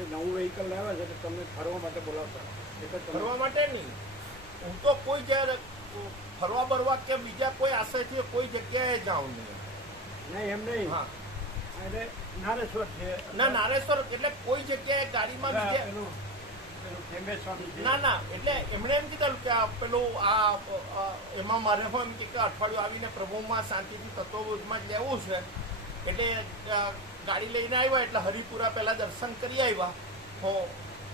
આજે નવું વ્હીકલ લાવ્યા છે તો તમને ફરવા માટે બોલાવતા ફરવા માટે નહીં, હું તો કોઈ જ્યારે ફરવા બરવા કે બીજા કોઈ આશયથી કોઈ જગ્યાએ જાઉં નહીં. નહીં એમ નહીં. હા, એટલે નારેશ્વર છે. ના નારેશ્વર એટલે કોઈ જગ્યાએ ગાડીમાં બીજે ના ના, એટલે એમણે એમ કીધું કે આ પેલું એમાં મારે એમ કે અઠવાડિયું આવીને પ્રભુમાં શાંતિથી તત્વબોધમાં જ લેવું છે. એટલે ગાડી લઈને આવ્યા એટલે હરિપુરા પહેલા દર્શન કરી આવ્યા.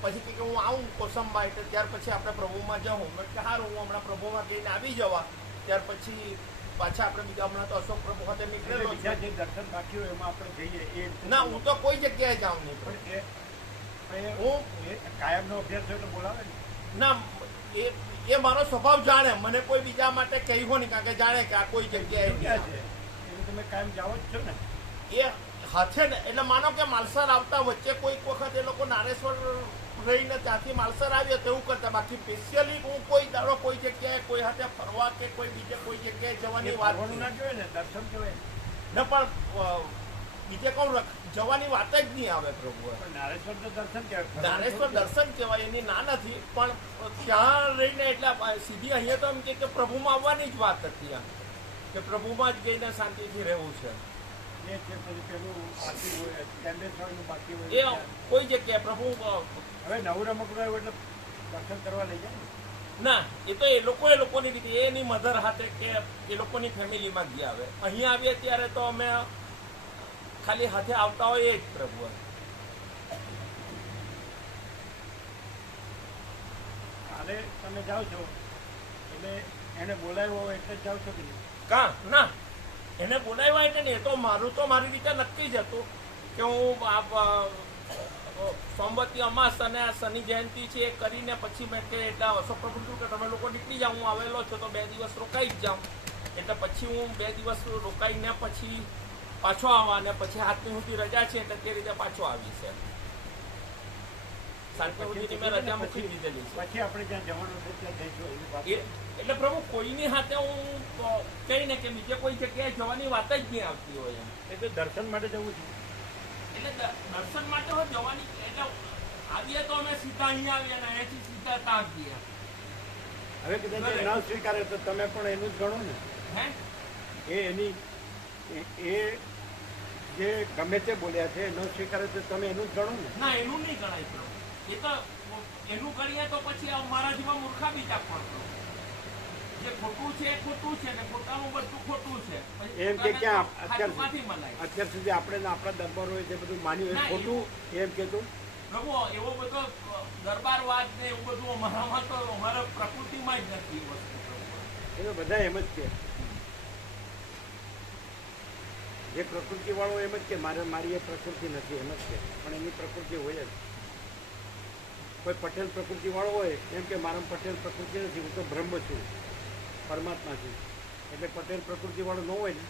પછી કે હું આવું કોસંબા, એટલે ત્યાર પછી આપણે પ્રભુમાં જાઉં. મેં કે સારું, હું હમણાં પ્રભુમાં જઈને આવી જવા. ત્યાર પછી પાછા આપણે બીજા હમણાં તો અશોક પ્રભુ ખાતે નીકળેલો બીજા જે દર્શન બાકી હોય એમાં આપણે જઈએ. એ ના, હું તો કોઈ જગ્યાએ જાઉં નહીં. હું કાયમનો અભ્યાસ હોય તો બોલાવે ને. ના, એ મારો સ્વભાવ જાણે, મને કોઈ બીજા માટે કહ્યું નહીં, કારણ કે જાણે કે આ કોઈ જગ્યાએ ક્યાં છે એટલે તમે કાયમ જાઓ જ છો ને. એ હાથે ને એટલે માનો કે માલસર આવતા વચ્ચે કોઈક વખત એ લોકો નારેશ્વર રહીને ત્યાંથી માલસર આવ્યો તેવું કરતા. બાકી સ્પેશિયલી હું કોઈ દાડો કોઈ જગ્યાએ કોઈ હાથે ફરવા કે કોઈ બીજે કોઈ જગ્યાએ જવાની વાત ના કહેવાય ને, દર્શન કહેવાય ને. પણ બીજે કહું જવાની વાત જ નહીં આવે પ્રભુ. નારેશ્વર તો દર્શન કહેવાય. નારેશ્વર દર્શન કહેવાય, એની ના નથી. પણ ત્યાં રહીને એટલે સીધી અહીંયા તો એમ કે પ્રભુમાં આવવાની જ વાત હતી. આમ કે પ્રભુમાં જ જઈને શાંતિથી રહેવું છે. એ કોઈ જગ્યાએ પ્રભુ હવે નવું રમકડું આવ્યું એટલે દર્શન કરવા લઈ જાય. ના, એ તો એ લોકોની રીતે એની મધર હાથે કે એ લોકોની ફેમિલીમાં ગયા. આવે અહીંયા આવીએ ત્યારે તો અમે ખાલી હાથે આવતા હોય એ જ પ્રભુ. કાલે તમે જાઓ છો એટલે એને બોલાવ્યો હોય એટલે જ જાઓ છો કે નહીં? કા ના, એને બોલાવ્યા એટલે નહીં. એ તો મારું તો મારી રીતે નક્કી જ હતું કે હું સોમવતી અમાસ અને શનિ જયંતિ છે એ કરીને પછી મેં કે એટલે અશોક પ્રભુ કે તમે લોકો નીકળી જાઓ, હું આવેલો છું તો 2 દિવસ રોકાઈ જ જાઉં. એટલે પછી હું 2 દિવસ રોકાઈને પછી પાછો આવવા, અને પછી 7મી સુધી રજા છે એટલે તે રીતે પાછો આવી છે. 7મી સુધીની મેં રજા મૂકી દીધેલી છે. પછી આપણે જ્યાં જવાનું છે ત્યાં જઈશું એવી વાત. એટલે પ્રભુ કોઈની હાથે હું કહીને કે બીજે કોઈ જગ્યાએ જવાની વાત જ નહીં આવતી હોય. એટલે દર્શન માટે જવું છે. એટલે દર્શન માટે હોય જવાની. એટલે આવીએ તો અમે સીધા અહીંયા આવીએ અને અહીંયાથી સીધા ત્યાં ગયા. હવે કદાચ ના સ્વીકારે તો તમે પણ એનું જ ગણો ને. હે એની એ જે ગમે તે બોલ્યા છે ન સ્વીકારે તો તમે એનું જ ગણો ને. ના, એનું નહીં ગણાય પ્રભુ. એ તો એનું ગણીએ તો પછી મારા જેવા મૂર્ખા બીજા પણ. જે ખોટું છે એ ખોટું છે ને ખોટાનું બધું ખોટું છે. એમ કે ક્યાં અત્યાર સુધી આપણે આપણા દરબારોએ જે બધું માન્યું એ ખોટું એમ કહેતું. પ્રભુ એવો બધો દરબારવાદ ને એવું બધું અમારામાં તો અમારા પ્રકૃતિમાં જ નથી વસ્તુ. એ બધા એમ જ કે જે પ્રકૃતિ વાળો એમ જ કે મારી એ પ્રકૃતિ નથી એમ જ કે. પણ એની પ્રકૃતિ હોય જ. કોઈ પટેલ પ્રકૃતિ વાળો હોય એમ કે મારા પટેલ પ્રકૃતિ નથી, હું તો બ્રહ્મ છું, પરમાત્મા છું. એટલે પટેલ પ્રકૃતિ વાળો ન હોય ને.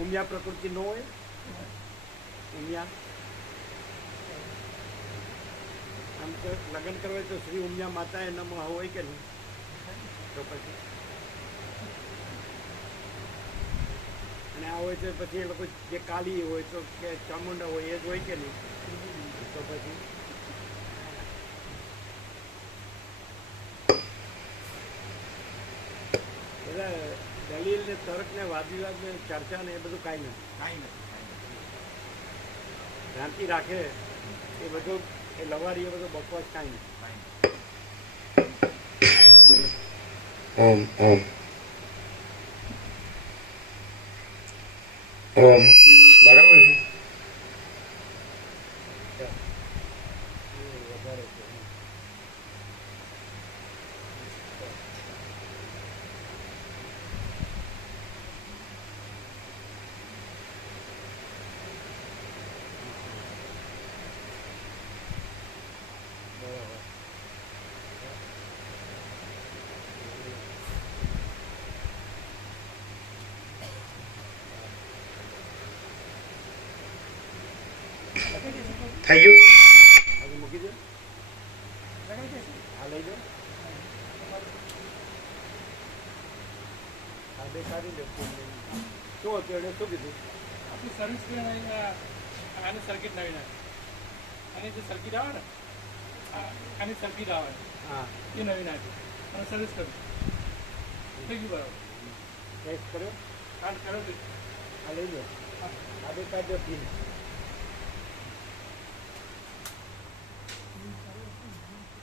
ઉમિયા પ્રકૃતિ ન હોય. ઉમિયા આમ તો લગ્ન કરવા તો શ્રી ઉમિયા માતા એનામાં હોય કે નહીં? તો પછી અને આ હોય તો પછી એ લોકો જે કાલી હોય તો કે ચામુંડા હોય એ જ હોય કે નહીં? તો પછી બધા દલીલ ને તર્ક ને વાદવિવાદ ને ચર્ચા ને એ બધું કાંઈ નથી. ભ્રાંતિ રાખે એ બધું એ લવારી એ બધું બકવાસ કાંઈ નથી. ઓમ ઓમ ઓમ બરાબર છે. વધારે છે. થઈ ગયું. આજે મૂકી દો. હા લઈ લો. હા દેખાડી લે. શું હતું એને શું કીધું? આપણી સર્વિસ કરીને આની સર્કિટ નવી નાખી, આની જે સર્કિટ આવે ને આની સર્કિટ આવે હા એ નવી નાખી અને સર્વિસ કરી થઈ ગયું બરાબર. ટેસ્ટ કર્યો કાર્ડ કર્યો છે. આ લઈ લો આ બે કાઢો પીન.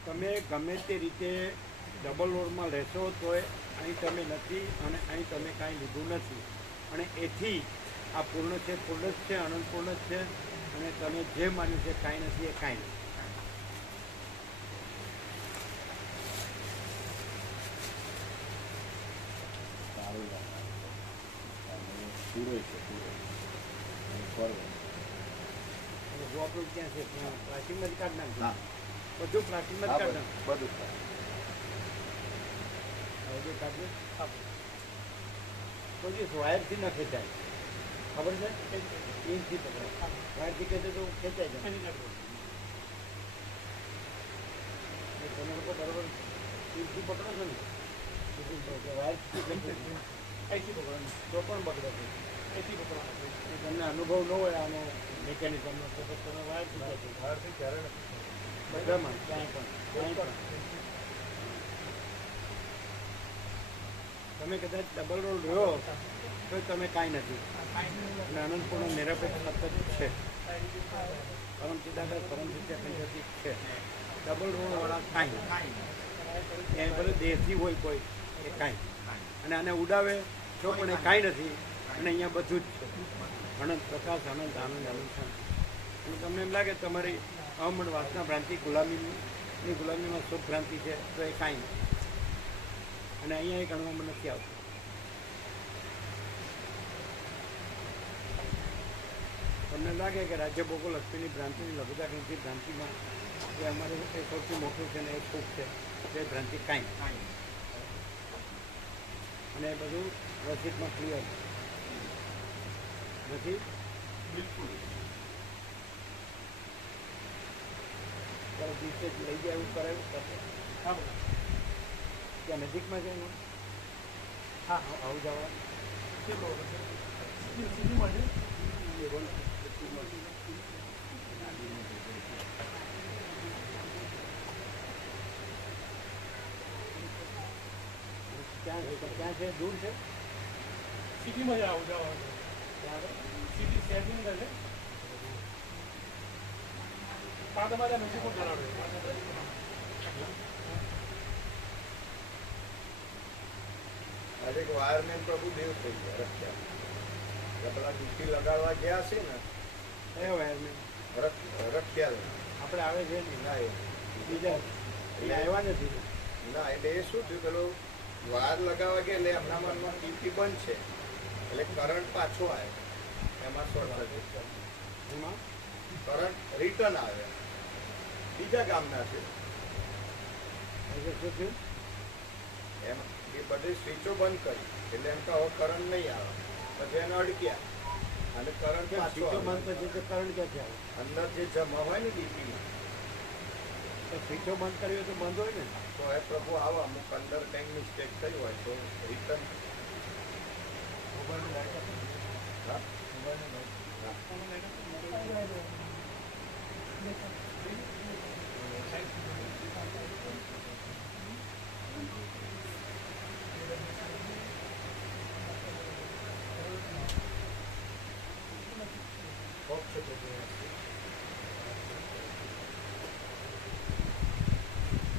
તમે ગમે તે રીતે ડબલ રોડમાં રહેશો તોય અહીં તમે નથી અને અહીં તમે કાંઈ લીધું નથી અને એથી આ પૂર્ણ છે, પૂર્ણ જ છે, અનંત પૂર્ણ જ છે અને તમે જે માન્યું છે કાંઈ નથી એ કાંઈ નથી. અને જો આપણું ક્યાં છે ત્યાં પ્લાસ્ટિકમાં જ કાઢ નાખજો, બધું પ્લાસ્ટિકમાં જ કાઢ નાખજો. હવે જે કાઢજો કોઈ દિવસ વાયરથી ન ખેંચાય, ખબર છે? ઇંચથી પકડાય, વાયરથી ખેંચે તો ખેંચાય જાય. તમે લોકો બરાબર ઇંચથી પકડો છો ને વાયરથી ખેંચે અહીંથી પકડવાનું, તો પણ બગડે છે. અહીંથી પકડવાનું. તમને અનુભવ ન હોય આનો મિકેનિઝમનો તો પછી તમે વાયરથી ખેંચો બધામાં ક્યાંય પણ તમે કદાચ ડબલ રોલ રહ્યો તો તમે કાંઈ નથી અને અનંતપૂર્ણ નિરપેક્ષ સતત છે. પરમ ચિદાકાર પરમ સત્ય પંચતી છે. ડબલ રોલવાળા કાંઈ એ ભલે દેશી હોય કોઈ એ કાંઈ અને આને ઉડાવે તો પણ એ કાંઈ નથી અને અહીંયા બધું જ છે. અનંત પ્રકાશ, આનંદ આનંદ આનંદ શાંતિ. અને તમને એમ લાગે તમારી અમણ વાસના ભ્રાંતિ ગુલામીની ગુલામીમાં શુભ ભ્રાંતિ છે તો એ કાંઈ નથી અને અહીંયા એ ગણવામાં નથી આવતું. તમને લાગે કે રાજ્ય ભોગો લક્ષ્મીની ભ્રાંતિની લઘુતા ગ્રંથિ ભ્રાંતિમાં જે અમારે એ સૌથી મોટું છે ને એ સુખ છે તે ભ્રાંતિ કાંઈ અને એ બધું રસીદમાં ક્લિયર નથી. બિલકુલ. ત્યારે દિવસે લઈ જાય એવું કરાયું કરશે હા બધા. ત્યાં નજીકમાં છે એનું હા આવું જવા શું કહો સીધી મળે. ક્યાં છે? દૂર છે? સિટીમાં જ આવું જવાનું. ત્યાં આગળ સિટી શહેરની અંદર છે. તમારા નજીક ધરાવે. આજે એક વાયરમેન પ્રભુ દેવ થઈ ગયા રખ્યા. પેલા ડ્યુટી લગાડવા ગયા છે ને કયો વાયરમેન રખ્યા આપણે આવે છે ને ના એ બીજા એટલે આવ્યા નથી. ના એટલે એ શું થયું પેલું વાયર લગાવવા ગયા એટલે એમના મનમાં ટીપી બંધ છે એટલે કરંટ પાછો આવ્યો એમાં શોર્ટ સર્કિટ એમાં કરંટ રિટર્ન આવે બીજા ગામના છે એટલે શું થયું? એમ એ બધી સ્વિચો બંધ કરી એટલે એમ કે હવે કરંટ નહીં આવે પછી એને અડક્યા અને કરંટ પાછો સ્વિચો આવે. બંધ પછી તો કરંટ ક્યાંથી આવે? અંદર જે જમા હોય ને ડીપીમાં તો સ્વિચો બંધ કરી હોય તો બંધ હોય ને. તો એ પ્રભુ આવો અમુક અંદર કંઈક મિસ્ટેક થઈ હોય તો રિટર્ન હા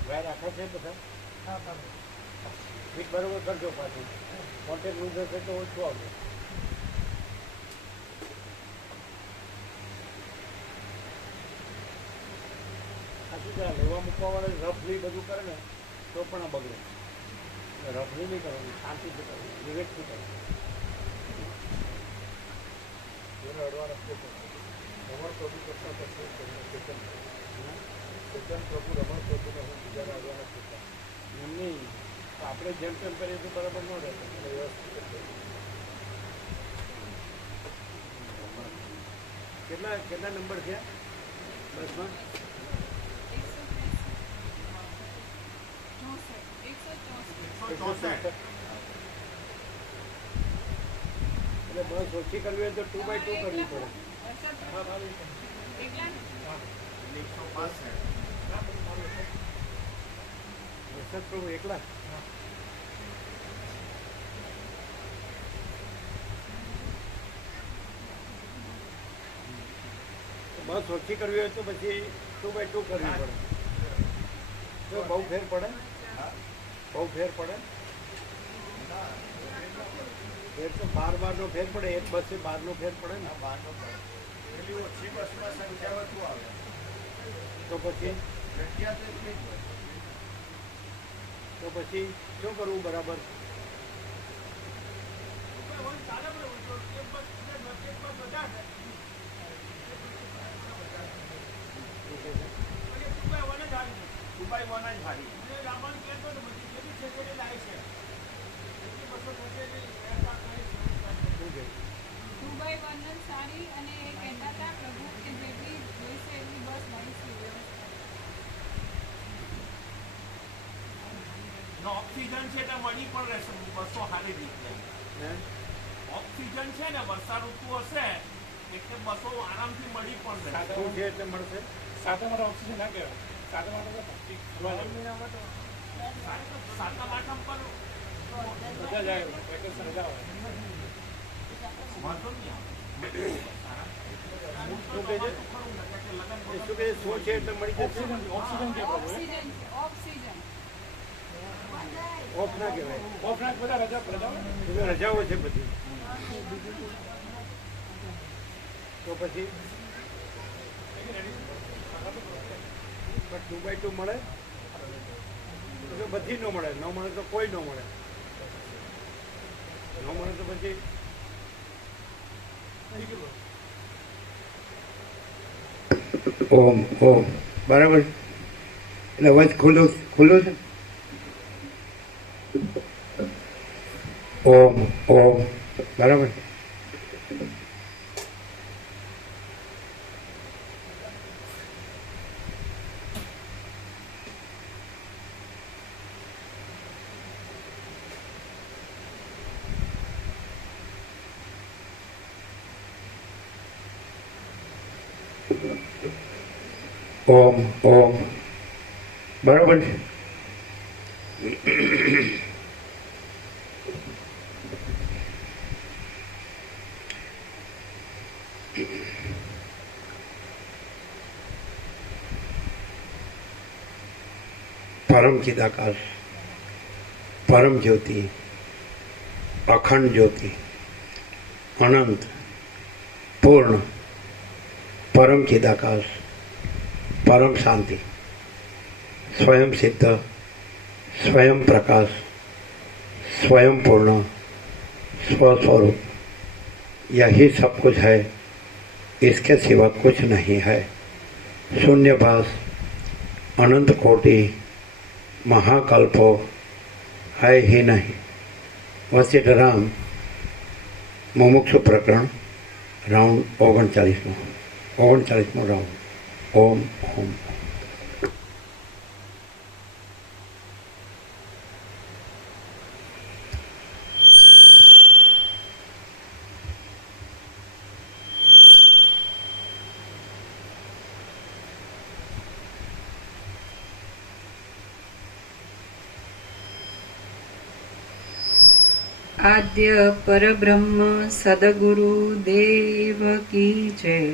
વાયર આખા છે બધા હા હા. ફીટ બરોબર કરજો પાછું. કોન્ટેક્ટ લૂઝ હશે તો ઓછું આવશે. આ શું છે લેવા મૂકવાવાળા રફલી બધું કરે ને તો પણ આ બગડે. રફલી નહીં કરવાનું, શાંતિથી કરવાનું, વિવેકથી કરવાનું. જેને અડવા રસ્તે રમણ પ્રભુ કરતા કરશે ચેતન પ્રભુ રમણ પ્રભુને હું બીજાને અડવા નથી એમ નહીં આપણે જેમ તેમ કરીએ તો બરાબર ન રહે. વ્યવસ્થિત કેટલા નંબર થયા બસમાં? 164. એટલે બસ ઓછી કરવી હોય તો 2x2 કરવી પડે. 165 વરસાદ પ્રભુ એકલા બસ ઓછી કરવી હોય તો પછી 2x2 કરવી પડે. તો બહુ ફેર પડે, બહુ ફેર પડે. ફેર તો 12 નો ફેર પડે, એક બસે 12 નો ફેર પડે ને. પેલી ઓછી બસમાં સંખ્યા વધુ આવે તો પછી જગ્યા તો એટલી જ હોય. તો પછી શું કરવું બરાબર? દુબઈ વન જ ભારી. શું કહે? દુબઈ વર્ણન સારી અને એ કહેતા હતા પ્રભુ કે જેટલી જોઈશે એટલી બસ મળીશું વ્યવસ્થા. ઓક્સિજન છે એટલે મળી પણ રહેશે બસો સારી રીતે. હે? ઓક્સિજન છે ને વર્ષા ઋતુ હશે એટલે બસો આરામથી મળી પણ રહેશે. શું છે એટલે મળશે? સાતમ માટે ઓક્સિજન ના કહેવાય. સાતમ માટે તો પક્ષી ફરવા જાય. સાતમ આઠમ પર બધા જાય વેકેશન રજા હોય. વાંધો નહીં આવે. શું કહે છે? એ શું કહે છે? શું છે એટલે મળી જશે? ઓક્સિજન કે પ્રભુ ઓક્સિજન ઓક્સિજન ઓફ ના કહેવાય. ઓફનાથ બધા રજા હોય. એટલે રજાઓ છે બધી. તો પછી બટ 2x2 મળે તો બધી ન મળે, ન મળે તો કોઈ ન મળે, ન મળે તો પછી ઓમ ઓમ બરાબર. એટલે અવાજ ખુલ્લું ખુલ્લું છે. ઓમ ઓમ બરાબર. ઓમ ઓમ બરાબર છે. પરમ ચિદાકાશ, પરમ જ્યોતિ, અખંડ જ્યોતિ, અનંત, પૂર્ણ, પરમ ચિદાકાશ, પરમ शांति, स्वयं सिद्ध, स्वयं प्रकाश, स्वयं पूर्ण, स्वस्वरूप, यही सब कुछ है, इसके सिवा कुछ नहीं है. शून्यभास, अनंत कोटि, महाकल्पो है ही नहीं. वशिष्ठ राम मुमुक्षु प्रकरण राउंड 39 राउंड. ओम ओम. आद्य परब्रह्म सदगुरु देव की जय.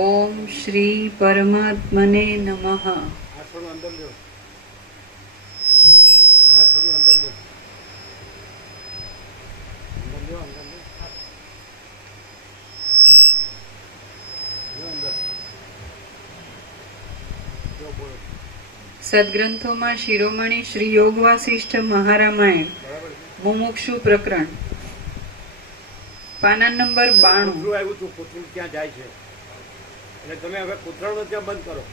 ओम श्री परमात्मने नमः. આ થોડું અંદર લ્યો, આ થોડું અંદર લ્યો, અંદર લ્યો, અંદર લ્યો, લ્યો અંદર. જો બોલો સદગ્રંથોમાં શિરોમણી શ્રી યોગ વાસિષ્ઠ મહારામાયણ બરાબર છે. મુમુક્ષુ પ્રકરણ પાના નંબર 92. કૂતરું આવ્યું હતું, કૂતરું ત્યાં જાય છે એટલે તમે હવે કૂતરાનો ત્યાં બંધ કરો.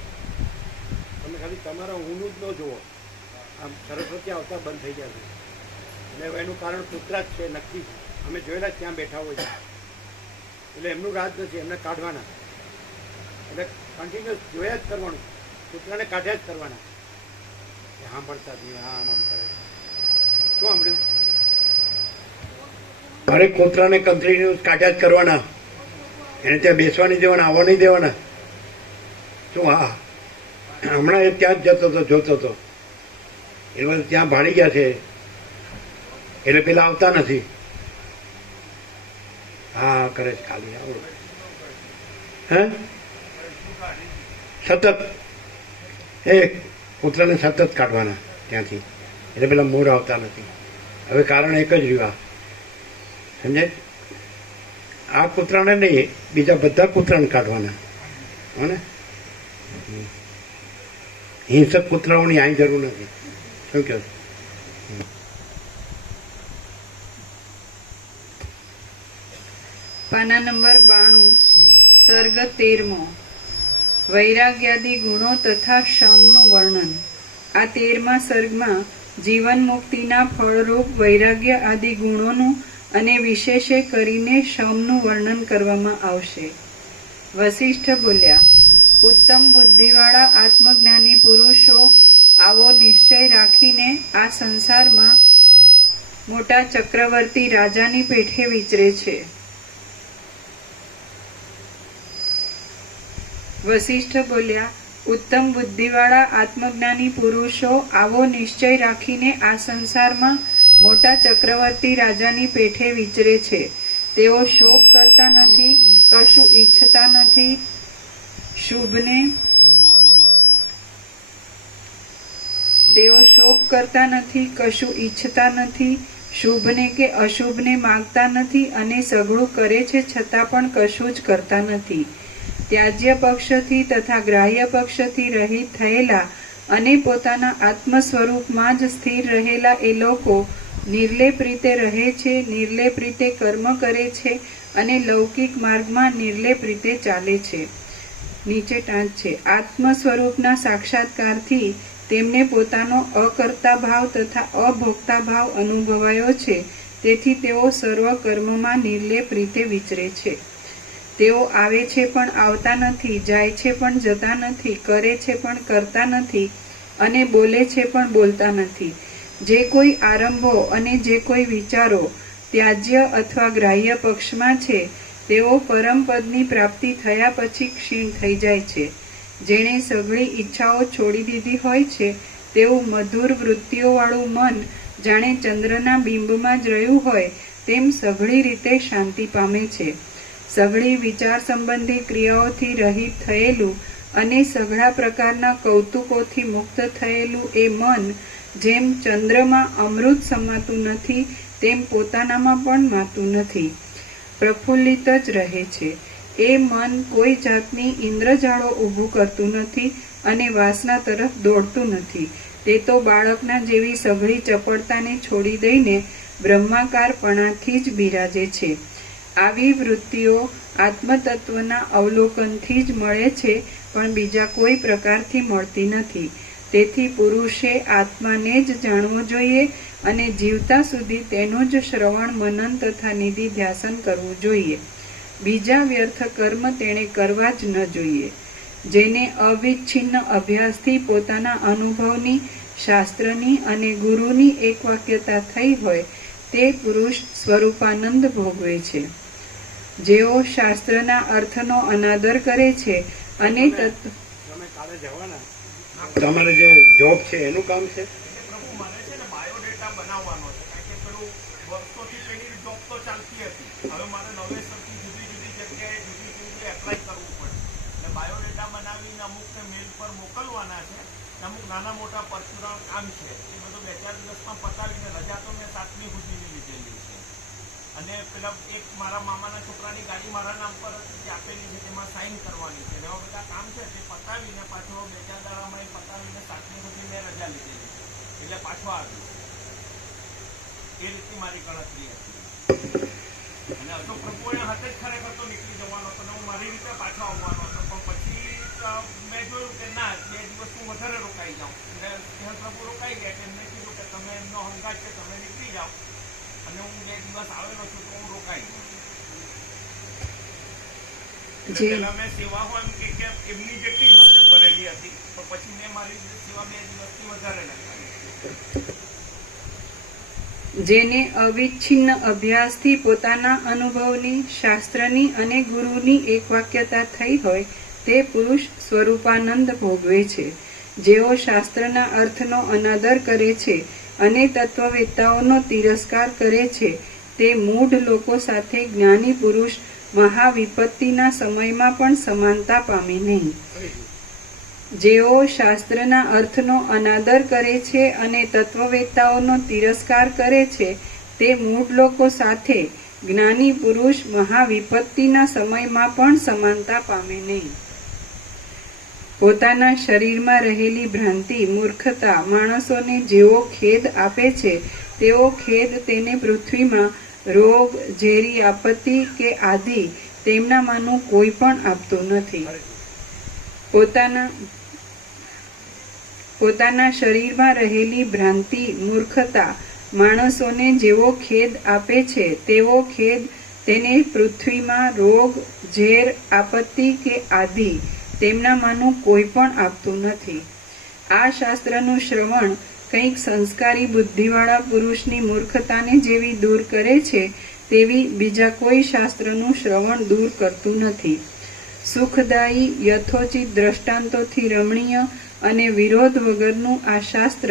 તમે ખાલી તમારા ઊંનું જ ન જુઓ. આમ સરસ્વતી આવતા બંધ થઈ ગયા છે અને હવે એનું કારણ કૂતરા જ છે, નક્કી છે. અમે જોયેલા જ ત્યાં બેઠા હોય છે એટલે એમનું રાજ નથી, એમને કાઢવાના. એટલે કન્ટિન્યુઅસ જોયા જ કરવાનું, કૂતરાને કાઢ્યા જ કરવાના. એ સાંભળતા જ નહીં, હા આમ આમ કરે. શું સાંભળ્યું? અરે કૂતરાને કન્ટિન્યુ કાઢ્યા જ કરવાના, એને ત્યાં બેસવા નહીં દેવાના, આવવા નહીં દેવાના. શું? હા, હમણાં એ ત્યાં જ જતો હતો, જોતો હતો. એ લોકો ત્યાં ભાડી ગયા છે એટલે પેલા આવતા નથી. હા, કરે છે ખાલી આવડું. હે, સતત એ કૂતરાને સતત કાઢવાના ત્યાંથી, એટલે પેલા મોર આવતા નથી. હવે કારણ એક જ રહ્યું, સમજાય? આ કૂતરાને નહીં, બીજા બધા કૂતરાને કાઢવાના. હો ને? હિંસક કૂતરાઓની અહીં જરૂર નથી. શું કહો? પાના નંબર 92, સર્ગ 13મો. વૈરાગ્યાદિ ગુણો તથા શમનું વર્ણન. આ 13મા સર્ગમાં જીવન મુક્તિના ફળરૂપ વૈરાગ્ય આદિ ગુણોનું અને વિશેષે કરીને શમનું વર્ણન કરવામાં આવશે. વસિષ્ઠ બોલ્યા, ઉત્તમ બુદ્ધિવાળા આત્મજ્ઞાની પુરુષો આવો નિશ્ચય રાખીને આ સંસારમાં મોટા ચક્રવર્તી રાજાની પેઠે વિચરે છે. વસિષ્ઠ બોલ્યા, ઉત્તમ બુદ્ધિવાળા આત્મજ્ઞાની પુરુષો આવો નિશ્ચય રાખીને આ સંસારમાં મોટા ચક્રવર્તી રાજાની પેઠે વિચરે છે. તેઓ શોક કરતા નથી, કશું ઈચ્છતા નથી, શુભને તેઓ શોક કરતા નથી, કશું ઈચ્છતા નથી, શુભને કે અશુભને માગતા નથી અને સઘળું કરે છે છતાં પણ કશું જ કરતા નથી. ત્યાજ્ય પક્ષથી તથા ગ્રાહ્ય પક્ષથી રહિત થયેલા અને પોતાના આત્મ સ્વરૂપમાં જ સ્થિર રહેલા એ લોકો નિર્લેપ રીતે રહે છે, નિર્લેપ રીતે કર્મ કરે છે અને લૌકિક માર્ગમાં નિર્લેપ રીતે ચાલે છે. નીચે ટાંચ છે. આત્મ સ્વરૂપના સાક્ષાત્કારથી તેમને પોતાનો અકર્તા ભાવ તથા અભોગતા ભાવ અનુભવાયો છે. તેથી તેઓ સર્વ કર્મમાં નિર્લેપ રીતે વિચરે છે. તેઓ આવે છે પણ આવતા નથી, જાય છે પણ જતા નથી, કરે છે પણ કરતા નથી અને બોલે છે પણ બોલતા નથી. જે કોઈ આરંભો અને જે કોઈ વિચારો ત્યાજ્ય અથવા ગ્રાહ્ય પક્ષમાં છે તેઓ પરમપદની પ્રાપ્તિ થયા પછી ક્ષીણ થઈ જાય છે. જેણે સઘળી ઈચ્છાઓ છોડી દીધી હોય છે તેવું મધુર વૃત્તિઓવાળું મન જાણે ચંદ્રના બિંબમાં જ રહ્યું હોય તેમ સઘળી રીતે શાંતિ પામે છે. સઘળી વિચાર સંબંધી ક્રિયાઓથી રહિત થયેલું અને સઘળા પ્રકારના કૌતુકોથી મુક્ત થયેલું એ મન જેમ ચંદ્રમાં અમૃત સમાતું નથી તેમ પોતાનામાં પણ માતું નથી, પ્રફુલ્લિત જ રહે છે. એ મન કોઈ જાતની ઇન્દ્રજાળો ઊભું કરતું નથી અને વાસના તરફ દોડતું નથી. તે તો બાળકના જેવી સઘળી ચપળતાને છોડી દઈને બ્રહ્માકારપણાથી જ બિરાજે છે. આવી વૃત્તિઓ આત્મતત્વના અવલોકનથી જ મળે છે પણ બીજા કોઈ પ્રકારથી મળતી નથી. તેથી પુરુષે આત્માને જ જાણવો જોઈએ અને જીવતા સુધી તેનું જ શ્રવણ મનન તથા નિધિ ધ્યાસન કરવું જોઈએ. બીજા વ્યર્થ કર્મ તેણે કરવા જ ન જોઈએ. જેને અવિચ્છિન્ન અભ્યાસથી પોતાના અનુભવની, શાસ્ત્રની અને ગુરુની એકવાક્યતા થઈ હોય તે પુરુષ સ્વરૂપાનંદ ભોગવે છે. જેઓ શાસ્ત્રના અર્થનો અનાદર કરે છે અને તમે કાલે જવાના? તમારે જે જોબ છે એનું કામ છે? પ્રભુ મને છે ને બાયોડેટા બનાવવાનો છે, કારણ કે પેલું વર્ષોથી પેલી જોબ તો ચાલતી હતી. હવે મારે નવેસરથી જુદી જુદી જગ્યાએ જુદી જુદી એપ્લાય કરવું પડે. એટલે બાયોડેટા બનાવીને અમુકને મેલ પર મોકલવાના છે. અમુક નાના મોટા પરચુરણ કામ છે એ બધું 2-4 દિવસમાં પતાવીને રજા તો મેં 7મી સુધીની લીધેલી છે. અને પેલા એક મારા મામાના છોકરાની ગાડી મારા નામ પર હતી આપેલી છે, તેમાં સાઇન કરવાની છે. એવા બધા કામ છે તે પતાવીને પાછો 2-4 દાડામાં એ પતાવીને 7મી સુધી મેં રજા લીધેલી એટલે પાછો આવ્યો. એ રીતની મારી ગણતરી હતી. અને અશોક પ્રભુએ હાથે જ ખરેખર તો નીકળી જવાનો હતો ને હું મારી રીતે પાછો આવવાનો હતો. પણ પછી મેં જોયું કે ના, 2 દિવસ હું વધારે રોકાઈ જાઉં. એટલે પ્રભુ રોકાઈ ગયા. એમને કીધું કે તમે એમનો હંગાટ છે, તમે નીકળી જાઓ અને હું 2 દિવસ આવેલો છું તો હું રોકાઈ ગયો. પેલા મેં સેવા હોય એમ કે એમની જેટલી જ હાથે ભરેલી હતી, પણ પછી મેં મારી સેવા 2 દિવસથી વધારે લગાવી. જેને અવિચ્છિન્ન અભ્યાસથી પોતાના અનુભવની, શાસ્ત્રની અને ગુરુની એકવાક્યતા થઈ હોય તે પુરુષ સ્વરૂપાનંદ ભોગવે છે. જેઓ શાસ્ત્રના અર્થનો અનાદર કરે છે અને તત્વવેત્તાઓનો તિરસ્કાર કરે છે તે મૂઢ લોકો સાથે જ્ઞાની પુરુષ મહાવિપત્તિના સમયમાં પણ સમાનતા પામે નહીં. જેઓ શાસ્ત્રના અર્થનો અનાદર કરે છે અને તત્વવેત્તાઓનો તિરસ્કાર કરે છે તે મૂઢ લોકો સાથે જ્ઞાની પુરુષ મહાવિપત્તિના સમયમાં પણ સમાનતા પામે નહીં. પોતાના શરીરમાં રહેલી ભ્રાંતિ, મૂર્ખતા માણસોને જેવો ખેદ આપે છે તેવો ખેદ તેને પૃથ્વીમાં રોગ, ઝેરી આપત્તિ કે આદિ તેમનામાંનું કોઈ પણ આપતું નથી. પોતાના શરીરમાં રહેલી ભ્રાંતિ, મૂર્ખતા માણસોને જેવો ખેદ આપે છે તેવો ખેદ તેને પૃથ્વીમાં રોગ, ઝેર, આપત્તિ કે આદિ તેમનામાંનું કોઈ પણ આપતું નથી. આ શાસ્ત્રનું શ્રવણ કંઈક સંસ્કારી બુદ્ધિવાળા પુરુષની મૂર્ખતાને જેવી દૂર કરે છે તેવી બીજા કોઈ શાસ્ત્રનું શ્રવણ દૂર કરતું નથી. સુખદાયી, યથોચિત દ્રષ્ટાંતોથી રમણીય અને વિરોધ વગરનું આ શાસ્ત્ર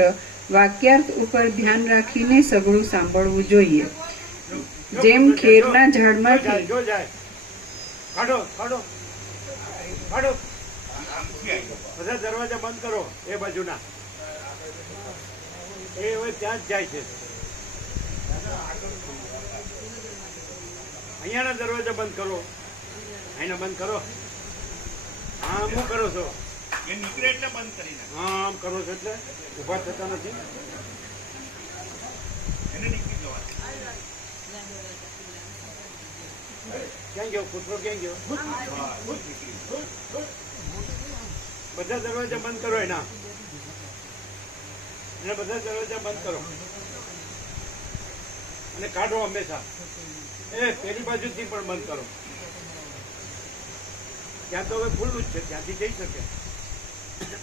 વાક્યાર્થ ઉપર ધ્યાન રાખીને સઘળું સાંભળવું જોઈએ. જેમ ખેરના ઝાડમાંથી કાઢો કાઢો કાઢો બધા દરવાજા બંધ કરો. એ બાજુના એ હવે ત્યાં જ જાય છે. અહીંયાના દરવાજા બંધ કરો. અહીંના બંધ કરો. આમ શું કરો છો? નીકળે એટલે બંધ કરી નાખો. આમ કરો છો એટલે ઊભા થતા નથી. એને નીકળી જવા. ક્યાં ગયો કૂતરો? ક્યાં ગયો? બધા દરવાજા બંધ કરો. એના બધા દરવાજા બંધ કરો અને કાઢો હંમેશા. એ પેલી બાજુથી પણ બંધ કરો. ત્યાં તો હવે ખુલ્લું જ છે, ત્યાંથી જઈ શકે.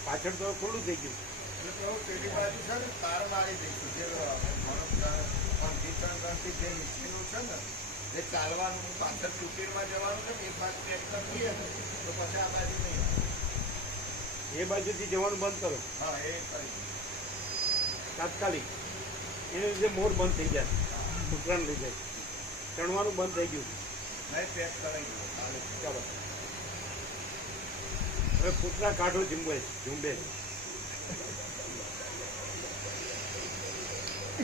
પાછળ તો ખુલ્લું થઈ ગયું. પેલી બાજુ છે ને તાર મારી દઈશું. જે મશીનો છે ને જે ચાલવાનું પાછળ કુટીરમાં જવાનું છે ને એક બાજુ પેક કરીએ તો પછી આ બાજુ નહીં. એ બાજુથી જવાનું બંધ કરો. હા, એ કરી તાત્કાલિક. એને લીધે મોર બંધ થઈ જાય. કૂતરાને લીધે ચણવાનું બંધ થઈ ગયું. નહીં, પેક કરાવી દો. ચાલો હવે કૂતરા કાઢો. ઝુંબે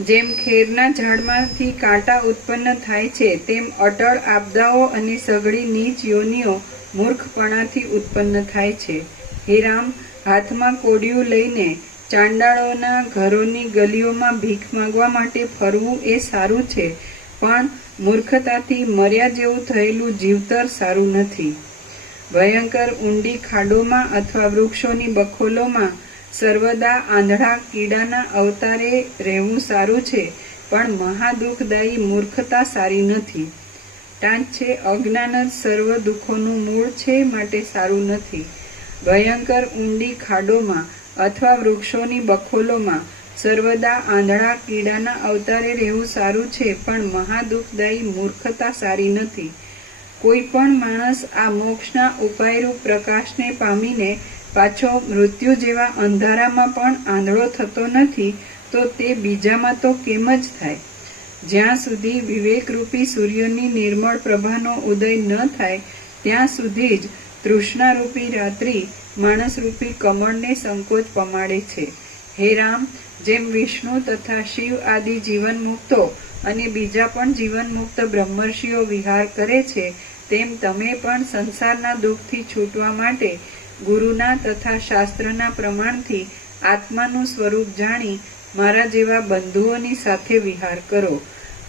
જેમ ખેરના ઝાડમાંથી કાંટા ઉત્પન્ન થાય છે તેમ અટળ આપદાઓ અને સઘળી નીચ યોનિઓ મૂર્ખપણાથી ઉત્પન્ન થાય છે. હે રામ, હાથમાં કોડિયું લઈને ચાંડાળોના ઘરોની ગલીઓમાં ભીખ માંગવા માટે ફરવું એ સારું છે, પણ મૂર્ખતાથી મર્યા જેવું થયેલું જીવતર સારું નથી. ભયંકર ઊંડી ખાડોમાં અથવા વૃક્ષોની બખોલોમાં સર્વદા આંધળા કીડાના અવતારે રહેવું સારું છે, પણ મહાદુઃખદાયી મૂર્ખતા સારી નથી. ટાંચ છે, અજ્ઞાન જ સર્વ દુઃખોનું મૂળ છે, માટે સારું નથી. ભયંકર ઊંડી ખાડોમાં અથવા વૃક્ષોની બખોલોમાં સર્વદા આંધળા કીડાના અવતારે રહેવું સારું છે, પણ મહાદુઃખદાયી મૂર્ખતા સારી નથી. કોઈ પણ માણસ આ મોક્ષના ઉપાયરૂપ પ્રકાશને પામીને પાછો મૃત્યુ જેવા અંધારામાં પણ આંધળો થતો નથી, તો તે બીજામાં તો કેમ જ થાય? જ્યાં સુધી વિવેકરૂપી સૂર્યની નિર્મળ પ્રભાનો ઉદય ન થાય ત્યાં સુધી જ તૃષ્ણારૂપી રાત્રિ માણસરૂપી કમળને સંકોચ પમાડે છે. હે રામ, જેમ વિષ્ણુ તથા શિવ આદિ જીવન મુક્તો અને બીજા પણ જીવન મુક્ત બ્રહ્મર્ષિઓ વિહાર કરે છે, તેમ તમે પણ સંસારના દુઃખથી છૂટવા માટે ગુરુના તથા શાસ્ત્રના પ્રમાણથી આત્માનું સ્વરૂપ જાણી મારા જેવા બંધુઓની સાથે વિહાર કરો.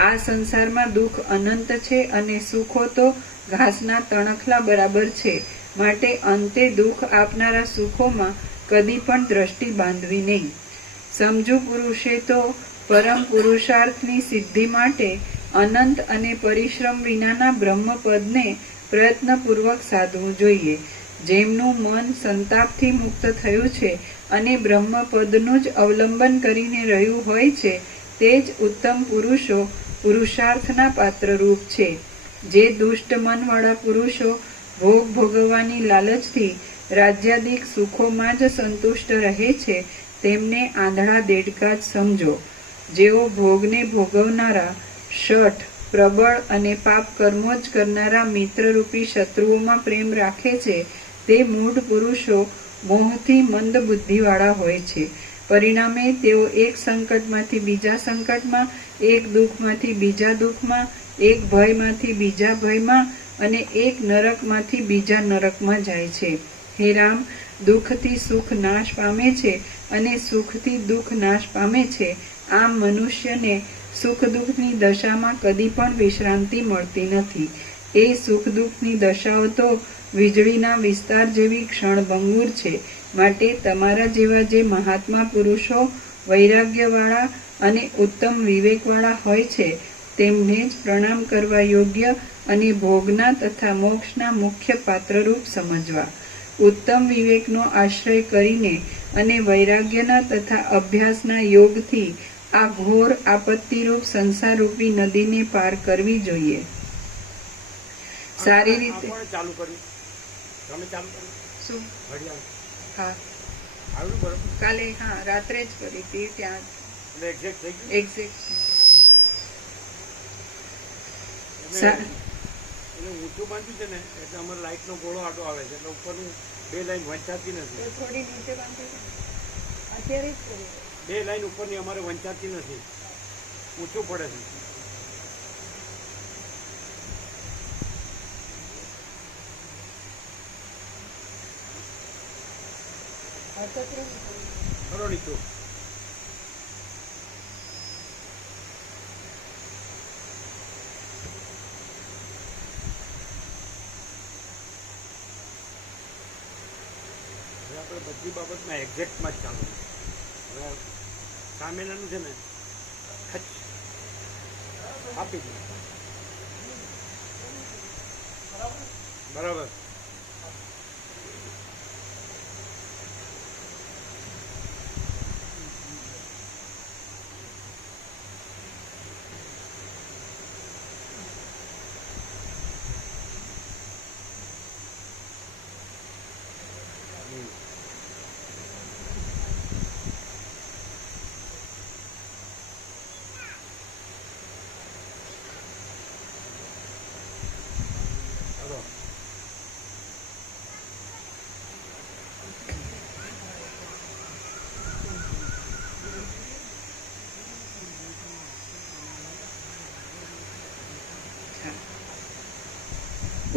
આ સંસારમાં દુઃખ અનંત છે અને સુખો તો ઘાસના તણખલા બરાબર છે, માટે અંતે દુઃખ આપનારા સુખોમાં કદી પણ દ્રષ્ટિ બાંધવી નહીં. સમજુ પુરુષે તો પરમ પુરુષાર્થની સિદ્ધિ માટે અનંત અને પરિશ્રમ વિનાના બ્રહ્મપદને પ્રયત્નપૂર્વક સાધવું જોઈએ. જેમનું મન સંતાપથી મુક્ત થયું છે અને બ્રહ્મપદનું જ અવલંબન કરીને રહ્યું હોય છે તે જ ઉત્તમ પુરુષો પુરુષાર્થના પાત્રરૂપ છે. જે દુષ્ટ મનવાળા પુરુષો ભોગ ભોગવવાની લાલચથી રાજ્યાદિક સુખોમાં જ સંતુષ્ટ રહે છે તેમને આંધળા દેડકા જ સમજો. જેઓ ભોગને ભોગવનારા શઠ પ્રબળ અને પાપ કર્મો જ કરનારા મિત્રરૂપી શત્રુઓમાં પ્રેમ રાખે છે તે મૂઢ પુરુષો મોહથી મંદ બુદ્ધિવાળા હોય છે. પરિણામે તેઓ એક સંકટમાંથી બીજા સંકટમાં, એક દુઃખમાંથી બીજા દુઃખમાં, એક ભયમાંથી બીજા ભયમાં અને એક નરકમાંથી બીજા નરકમાં જાય છે. હે રામ, દુઃખથી સુખ નાશ પામે છે અને સુખથી દુઃખ નાશ પામે છે. આમ મનુષ્યને સુખ દુઃખની દશામાં કદી પણ વિશ્રાંતિ મળતી નથી. એ સુખ દુઃખની દશાઓ તો વીજળીના વિસ્તાર જેવી ક્ષણભંગુર છે. માટે તમારા જેવા જે મહાત્મા પુરુષો વૈરાગ્યવાળા અને ઉત્તમ વિવેકવાળા હોય છે તેમને જ પ્રણામ કરવા યોગ્ય અને ભોગના તથા મોક્ષના મુખ્ય પાત્રરૂપ સમજવા. ઉત્તમ વિવેકનો આશ્રય કરીને અને વૈરાગ્યના તથા અભ્યાસના યોગથી આ ઘોર આપત્તિરૂપ સંસારરૂપી નદીને પાર કરવી જોઈએ. સારી રીતે ચાલુ કર્યું તમે ચાલુ કર્યું શું? ઘડિયાળ હા, આવ્યું બરોબર કાલે હા રાત્રે જ કરી હતી ત્યાં એટલે એક્ઝેક્ટ થઈ ગયું એક્ઝેક્ટ. એટલે ઊંચું બાંધ્યું છે ને એટલે અમારે લાઇટનો ગોળો આડો આવે છે એટલે ઉપરનું 2 લાઈન વંચાતી નથી. થોડી નીચે બાંધી અત્યારે જ કરી. 2 લાઈન ઉપરની અમારે વંચાતી નથી, ઊંચું પડે છે. કરો નીચું. આપણે બધી બાબતમાં એક્ઝેક્ટમાં જ ચાલુ. હવે સામેનાનું છે ને ખચ આપી દે બરાબર.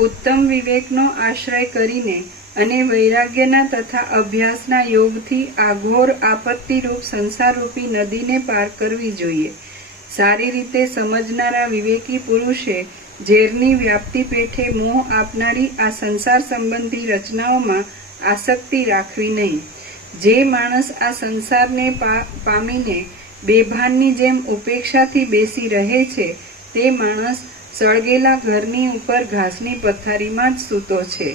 ઉત્તમ વિવેકનો આશ્રય કરીને અને વૈરાગ્યના તથા અભ્યાસના યોગથી આ ઘોર આપત્તિરૂપ સંસારરૂપી નદીને પાર કરવી જોઈએ. સારી રીતે સમજનારા વિવેકી પુરુષે ઝેરની વ્યાપ્તિ પેઠે મોહ આપનારી આ સંસાર સંબંધી રચનાઓમાં આસક્તિ રાખવી નહીં. જે માણસ આ સંસારને પામીને બેભાનની જેમ ઉપેક્ષાથી બેસી રહે છે તે માણસ સળગેલા ઘરની ઉપર ઘાસની પથારીમાં જ સૂતો છે.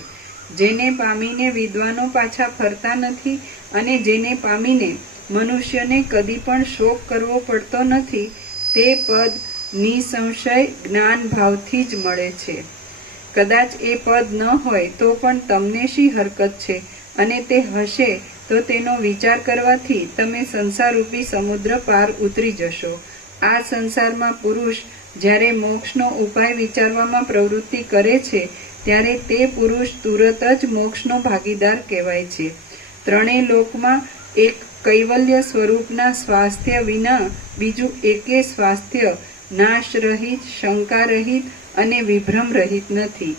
જેને પામીને વિદ્વાનો પાછા ફરતા નથી અને જેને પામીને મનુષ્યને કદી પણ શોક કરવો પડતો નથી તે પદ નિસંશય જ્ઞાન ભાવથી જ મળે છે. કદાચ એ પદ ન હોય તો પણ તમને શી હરકત છે, અને તે હશે તો તેનો વિચાર કરવાથી તમે સંસારરૂપી સમુદ્ર પાર ઉતરી જશો. આ સંસારમાં પુરુષ જ્યારે મોક્ષનો ઉપાય વિચારવામાં પ્રવૃત્તિ કરે છે ત્યારે તે પુરુષ તુરત જ મોક્ષનો ભાગીદાર કહેવાય છે. ત્રણેય લોકમાં એક કૈવલ્ય સ્વરૂપના સ્વાસ્થ્ય વિના બીજું એકે સ્વાસ્થ્ય નાશ રહિત, શંકા રહિત અને વિભ્રમ રહિત નથી.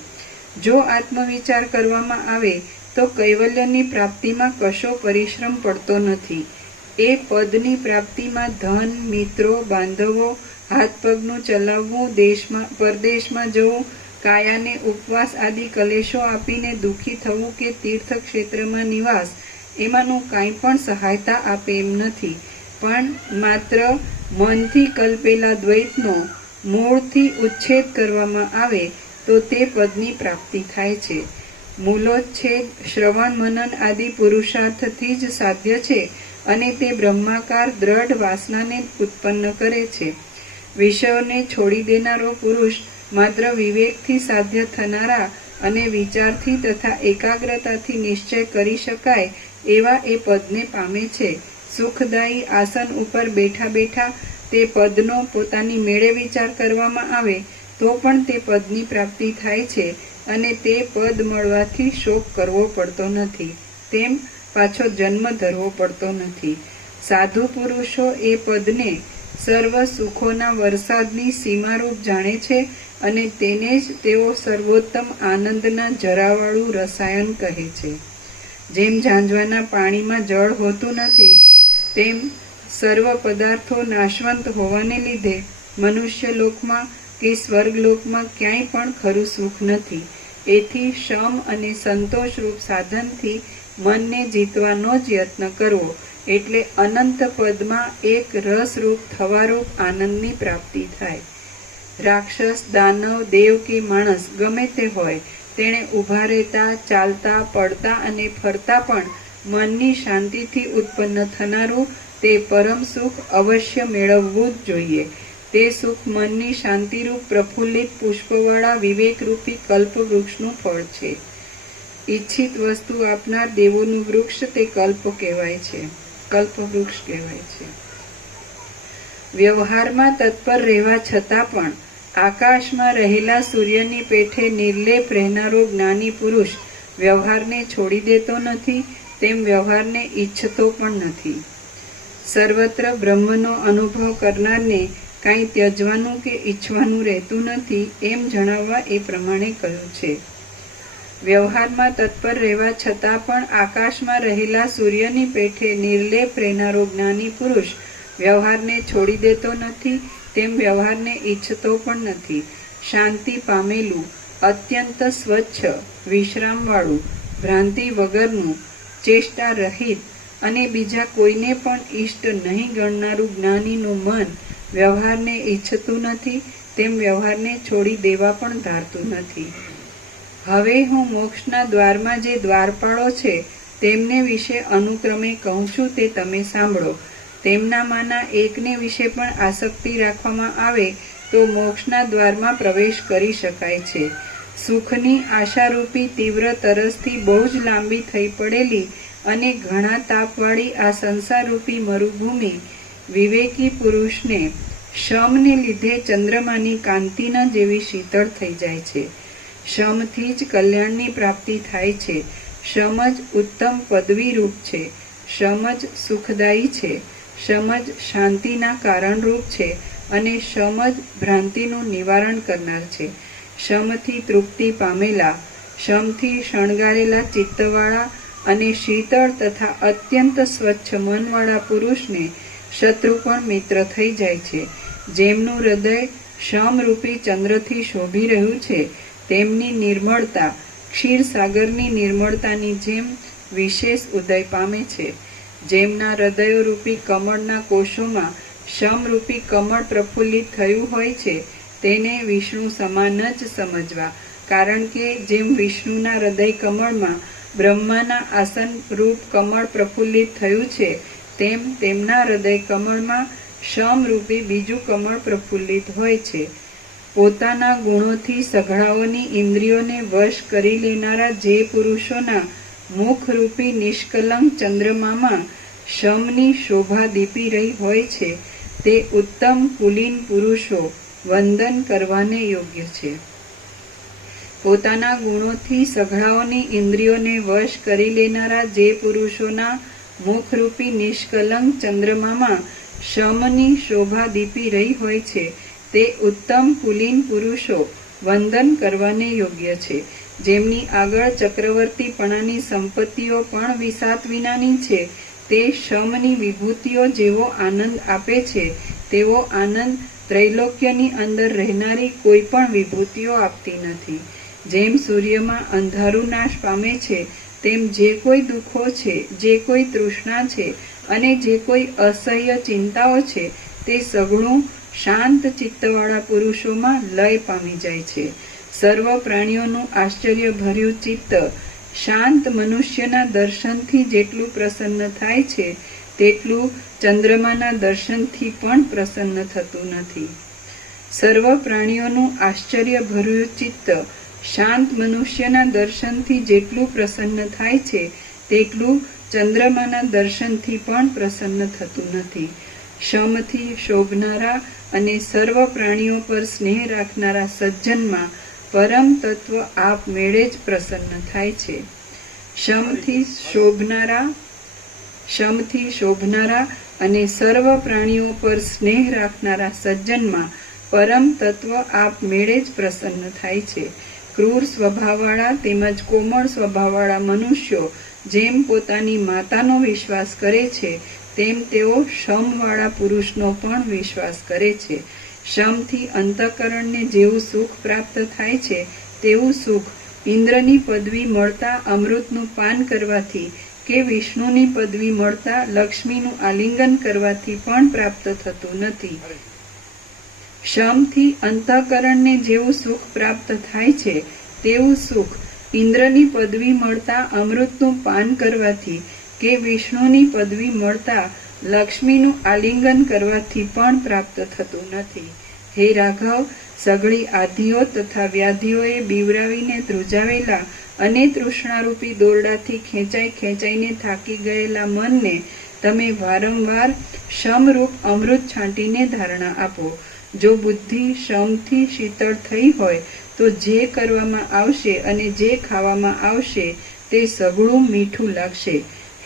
જો આત્મવિચાર કરવામાં આવે તો કૈવલ્યની પ્રાપ્તિમાં કશો પરિશ્રમ પડતો નથી. એ પદની પ્રાપ્તિમાં ધન, મિત્રો, બાંધવો, હાથ પગનું ચલાવવું, પરદેશમાં જવું, કાયાને ઉપવાસ આદિ કલેશો આપીને દુઃખી થવું કે તીર્થ ક્ષેત્રમાં નિવાસ એમાંનું કાંઈ પણ સહાયતા આપે એમ નથી. પણ માત્ર મનથી કલ્પેલા દ્વૈતનો મૂળથી ઉચ્છેદ કરવામાં આવે તો તે પદની પ્રાપ્તિ થાય છે. મૂલોચ્છેદ શ્રવણ મનન આદિ પુરુષાર્થથી જ સાધ્ય છે અને તે બ્રહ્માકાર દ્રઢ વાસનાને ઉત્પન્ન કરે છે. વિષયોને છોડી દેનારો પુરુષ માત્ર વિવેકથી સાધ્ય થનારા અને વિચારથી તથા એકાગ્રતાથી નિશ્ચય કરી શકાય એવા એ પદને પામે છે. સુખદાયી આસન ઉપર બેઠા બેઠા તે પદનો પોતાની મેળે વિચાર કરવામાં આવે તો પણ તે પદની પ્રાપ્તિ થાય છે અને તે પદ મળવાથી શોક કરવો પડતો નથી, તેમ પાછો જન્મ ધરવો પડતો નથી. સાધુ પુરુષો એ પદને સર્વ સુખોના વરસાદની સીમારૂપ જાણે છે અને તેને જ તેઓ સર્વોત્તમ આનંદના જરાવાળું રસાયણ કહે છે. જેમ ઝાંઝવાના પાણીમાં જળ હોતું નથી તેમ સર્વ પદાર્થો નાશવંત હોવાને લીધે મનુષ્ય લોકમાં કે સ્વર્ગલોકમાં ક્યાંય પણ ખરું સુખ નથી. એથી શમ અને સંતોષરૂપ સાધનથી મનને જીતવાનો જ યત્ન કરવો, એટલે અનંત પદમાં એક રસરૂપ થવારૂપ આનંદની પ્રાપ્તિ થાય. રાક્ષસ, દાનવ, દેવ કે માણસ ગમે તે હોય, તેણે ઊભા રહેતા, ચાલતા, પડતા અને ફરતા પણ મનની શાંતિથી ઉત્પન્ન થનારું તે પરમ સુખ અવશ્ય મેળવવું જ જોઈએ. તે સુખ મનની શાંતિરૂપ પ્રફુલ્લિત પુષ્પવાળા વિવેકરૂપી કલ્પવૃક્ષનું ફળ છે. ઈચ્છિત વસ્તુ આપનાર દેવોનું વૃક્ષ તે કલ્પ કહેવાય છે, કલ્પવૃક્ષ કહેવાય છે. વ્યવહારમાં તત્પર રહેવા છતાં પણ આકાશમાં રહેલા સૂર્યની પેઠે નિર્લેપ રહેનારો જ્ઞાની પુરુષ વ્યવહારને છોડી દેતો નથી, તેમ વ્યવહારને ઈચ્છતો પણ નથી. સર્વત્ર બ્રહ્મનો અનુભવ કરનારને કાંઈ ત્યજવાનું કે ઈચ્છવાનું રહેતું નથી, એમ જણાવવા એ પ્રમાણે કહ્યું છે. વ્યવહારમાં તત્પર રહેવા છતાં પણ આકાશમાં રહેલા સૂર્યની પેઠે નિર્લેપ રહેનારો જ્ઞાની પુરુષ વ્યવહારને છોડી દેતો નથી, તેમ વ્યવહારને ઈચ્છતો પણ નથી. શાંતિ પામેલું, અત્યંત સ્વચ્છ, વિશ્રામવાળું, ભ્રાંતિ વગરનું, ચેષ્ટા રહિત અને બીજા કોઈને પણ ઈષ્ટ નહીં ગણનારું જ્ઞાનીનું મન વ્યવહારને ઈચ્છતું નથી, તેમ વ્યવહારને છોડી દેવા પણ ધારતું નથી. હવે હું મોક્ષના દ્વારમાં જે દ્વારપાળો છે તેમને વિશે અનુક્રમે કહું છું તે તમે સાંભળો. તેમનામાંના એકને વિશે પણ આસક્તિ રાખવામાં આવે તો મોક્ષના દ્વારમાં પ્રવેશ કરી શકાય છે. સુખની આશારૂપી તીવ્ર તરસથી બહુ જ લાંબી થઈ પડેલી અને ઘણા તાપવાળી આ સંસારરૂપી મરુભૂમિ વિવેકી પુરુષને શમને લીધે ચંદ્રમાની કાંતિના જેવી શીતળ થઈ જાય છે. શમથી જ કલ્યાણની પ્રાપ્તિ થાય છે. શમ જ ઉત્તમ પદવીરૂપ છે. શમ જ સુખદાયી છે. શમ જ શાંતિના કારણરૂપ છે અને શમ જ ભ્રાંતિનું નિવારણ કરનાર છે. શમથી તૃપ્તિ પામેલા, શમથી શણગારેલા ચિત્તવાળા અને શીતળ તથા અત્યંત સ્વચ્છ મનવાળા પુરુષને શત્રુ પણ મિત્ર થઈ જાય છે. જેમનું હૃદય શમરૂપી ચંદ્રથી શોભી રહ્યું છે તેમની નિર્મળતા ક્ષીરસાગરની નિર્મળતાની જેમ વિશેષ ઉદય પામે છે. જેમના હૃદયોરૂપી કમળના કોષોમાં શમરૂપી કમળ પ્રફુલ્લિત થયું હોય છે તેને વિષ્ણુ સમાન જ સમજવા, કારણ કે જેમ વિષ્ણુના હૃદય કમળમાં બ્રહ્માના આસન રૂપ કમળ પ્રફુલ્લિત થયું છે તેમ તેમના હૃદય કમળમાં શમરૂપી બીજું કમળ પ્રફુલ્લિત હોય છે. પોતાના ગુણોથી સઘળાઓની ઇન્દ્રિયોને વશ કરી લેનારા જે પુરુષોના મુખરૂપી નિષ્કલંક ચંદ્રમામાં શમની શોભા દીપી રહી હોય છે તે ઉત્તમ કુલીન પુરુષો વંદન કરવાને યોગ્ય છે. પોતાના ગુણોથી સઘળાઓની ઇન્દ્રિયોને વશ કરી લેનારા જે પુરુષોના મુખરૂપી નિષ્કલંક ચંદ્રમામાં શમની શોભા દીપી રહી હોય છે તે ઉત્તમ કુલીન પુરુષો વંદન કરવાને યોગ્ય છે. જેમની આગળ ચક્રવર્તીપણાની સંપત્તિઓ પણ વિસાત વિનાની છે તે શમની વિભૂતિઓ જેવો આનંદ આપે છે તેવો આનંદ ત્રૈલોક્યની અંદર રહેનારી કોઈ પણ વિભૂતિઓ આપતી નથી. જેમ સૂર્યમાં અંધારું નાશ પામે છે તેમ જે કોઈ દુઃખો છે, જે કોઈ તૃષ્ણા છે અને જે કોઈ અસહ્ય ચિંતાઓ છે તે સઘળું શાંત ચિત્તવાળા પુરુષોમાં લય પામી જાય છે. સર્વ પ્રાણીઓનું આશ્ચર્યભર્યું ચિત્ત શાંત મનુષ્યના દર્શનથી જેટલું પ્રસન્ન થાય છે તેટલું ચંદ્રમાના દર્શનથી પણ પ્રસન્ન થતું નથી. સર્વ પ્રાણીઓનું આશ્ચર્યભર્યું ચિત્ત શાંત મનુષ્યના દર્શનથી જેટલું પ્રસન્ન થાય છે તેટલું ચંદ્રમાના દર્શનથી પણ પ્રસન્ન થતું નથી. શમથી શોભનારા અને સર્વ પ્રાણીઓ પર સ્નેહ રાખનારા સજ્જનમાં પરમ તત્વ આપમેળે જ પ્રસન્ન થાય છે. શમથી શોભનારા અને સર્વ પ્રાણીઓ પર સ્નેહ રાખનારા સજ્જનમાં પરમ તત્વ આપમેળે જ પ્રસન્ન થાય છે. ક્રૂર સ્વભાવવાળા તેમજ કોમળ સ્વભાવવાળા મનુષ્યો જેમ પોતાની માતાનો વિશ્વાસ કરે છે તેમ તેઓ શમવાળા પુરુષનો પણ વિશ્વાસ કરે છે. શમથી અંતઃકરણને જેવું સુખ પ્રાપ્ત થાય છે તેવું સુખ ઇન્દ્રની પદવી મળતા અમૃતનું પાન કરવાથી કે વિષ્ણુની પદવી મળતા લક્ષ્મીનું આલિંગન કરવાથી પણ પ્રાપ્ત થતું નથી. શમથી અંતઃકરણને જેવું સુખ પ્રાપ્ત થાય છે તેવું સુખ ઇન્દ્રની પદવી મળતા અમૃતનું પાન કરવાથી કે વિષ્ણુની પદવી મળતા લક્ષ્મીનું આલિંગન કરવાથી પણ પ્રાપ્ત થતું નથી. હે રાઘવ, સઘળી આધિઓ તથા વ્યાધિઓએ બીવરાવીને ધ્રુજાવેલા અને તૃષ્ણારૂપી દોરડાથી ખેંચાઈને થાકી ગયેલા મનને તમે વારંવાર શમરૂપ અમૃત છાંટીને ધારણા આપો. જો બુદ્ધિ શમથી શીતળ થઈ હોય તો જે કરવામાં આવશે અને જે ખાવામાં આવશે તે સઘળું મીઠું લાગશે.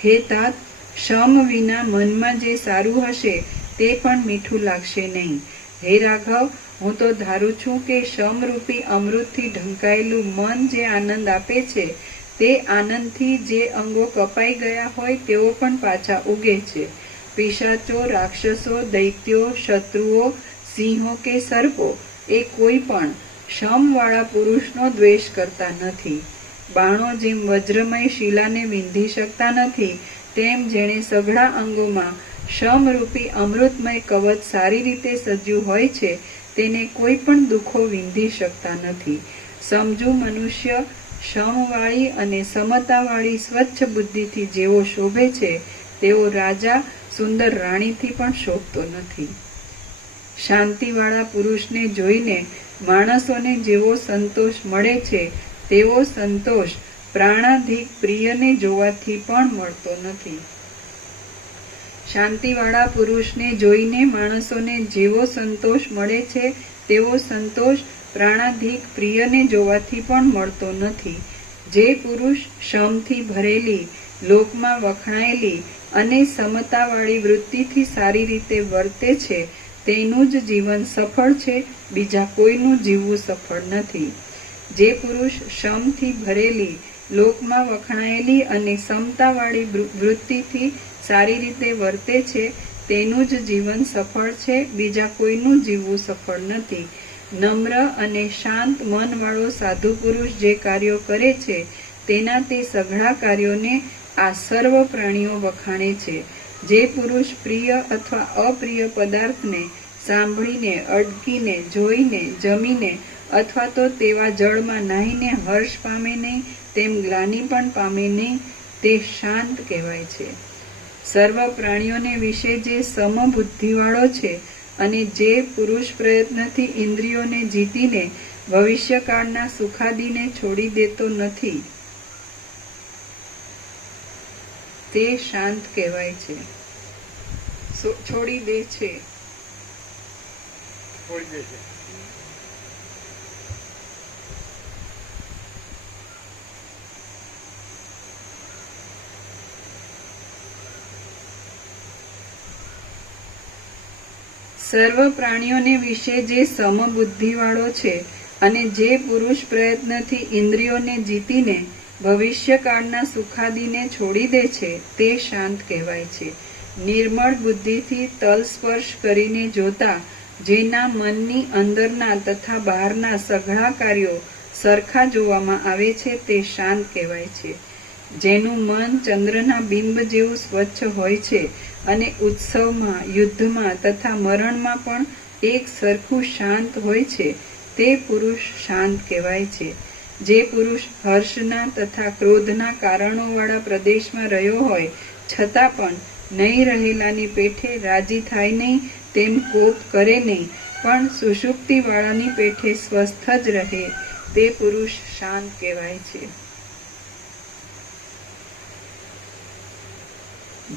હે તાત, શમ વિના મનમાં જે સારું હશે તે પણ મીઠું લાગશે નહીં. હે રાઘવ, હું તો ધારું છું કે શમરૂપી અમૃતથી ઢંકાયેલું મન જે આનંદ આપે છે તે આનંદથી જે અંગો કપાઈ ગયા હોય તેઓ પણ પાછા ઉગે છે. પિશાચો, રાક્ષસો, દૈત્યો, શત્રુઓ, સિંહો કે સર્પો એ કોઈ પણ શમવાળા પુરુષનો દ્વેષ કરતા નથી. બાણો જેમ વજ્રમય શિલાને વિંધી શકતા નથી તેમ જેણે સઘળા અંગોમાં શમરૂપી અમૃતમય કવચ સારી રીતે સજ્યું હોય છે તેને કોઈ પણ દુઃખો વિંધી શકતા નથી. સમજુ મનુષ્ય શમવાળી અને સમતાવાળી સ્વચ્છ બુદ્ધિથી જેવો શોભે છે તેવો રાજા સુંદર રાણીથી પણ શોભતો નથી. શાંતિવાળા પુરુષને જોઈને માણસોને જેવો સંતોષ મળે છે તેવો સંતોષ પ્રાણાધિક પ્રિયને જોવાથી પણ મળતો નથી. શાંતિવાળા પુરુષને જોઈને માણસોને જેવો સંતોષ મળે છે તેવો સંતોષ પ્રાણાધિક પ્રિયને જોવાથી પણ મળતો નથી. જે પુરુષ શમથી ભરેલી, લોકમાં વખણાયેલી અને સમતાવાળી વૃત્તિથી સારી રીતે વર્તે છે તેનું જ જીવન સફળ છે, બીજા કોઈનું જીવવું સફળ નથી. જે પુરુષ શમથી ભરેલી, લોકમાં વખણાયેલી અને સમતાવાળી વૃત્તિથી સારી રીતે વર્તે છે તેનું જ જીવન સફળ છે, બીજા કોઈનું જીવવું સફળ નથી. નમ્ર અને શાંત મનવાળો સાધુ પુરુષ જે કાર્યો કરે છે તેના તે સઘળા કાર્યોને આ સર્વ પ્રાણીઓ વખાણે છે. જે પુરુષ પ્રિય અથવા અપ્રિય પદાર્થને સાંભળીને, અડકીને, જોઈને, જમીને અથવા તો તેવા જળમાં નાહીને હર્ષ પામે નહીં, તેમ ગ્લાનિ પણ પામે નહીં, તે શાંત કહેવાય છે. સર્વ પ્રાણીઓને વિશે જે સમબુદ્ધિવાળો છે અને જે પુરુષ પ્રયત્નથી ઇન્દ્રિયોને જીતીને ભવિષ્યકાળના સુખાદીને છોડી દેતો નથી તે શાંત કહેવાય છે. છોડી દે છે. સર્વ પ્રાણીઓને વિશે જે સમબુદ્ધિવાળો છે અને જે પુરુષ પ્રયત્નથી ઇન્દ્રિયોને જીતીને ભવિષ્યકાળના સુખાદીને છોડી દે છે તે શાંત કહેવાય છે. નિર્મળ બુદ્ધિથી તલ સ્પર્શ કરીને જોતા જેના મનની અંદરના તથા બહારના સઘળા કાર્યો સરખા જોવામાં આવે છે તે શાંત કહેવાય છે. જેનું મન ચંદ્રના બિંબ જેવું સ્વચ્છ હોય છે અને ઉત્સવમાં, યુદ્ધમાં તથા મરણમાં પણ એક સરખું શાંત હોય છે તે પુરુષ શાંત કહેવાય છે. જે પુરુષ હર્ષના તથા ક્રોધના કારણોવાળા પ્રદેશમાં રહ્યો હોય છતાં પણ નહીં રહેલાની પેઠે રાજી થાય નહીં તેમ કોપ કરે નહીં, પણ સુષુપ્તિવાળાની પેઠે સ્વસ્થ જ રહે તે પુરુષ શાંત કહેવાય છે.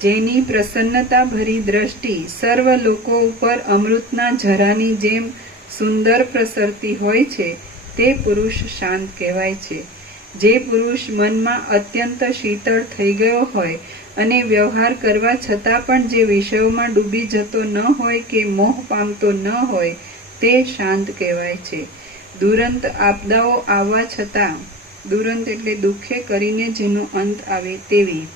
જેની પ્રસન્નતા ભરી દ્રષ્ટિ સર્વ લોકો ઉપર અમૃતના ઝરાની જેમ સુંદર પ્રસરતી હોય છે તે પુરુષ શાંત કહેવાય છે. જે પુરુષ મનમાં અત્યંત શીતળ થઈ ગયો હોય અને વ્યવહાર કરવા છતાં પણ જે વિષયોમાં ડૂબી જતો ન હોય કે મોહ પામતો ન હોય તે શાંત કહેવાય છે. દુરંત આપદાઓ આવવા છતાં, દુરંત એટલે દુઃખે કરીને જેનો અંત આવે તેવી,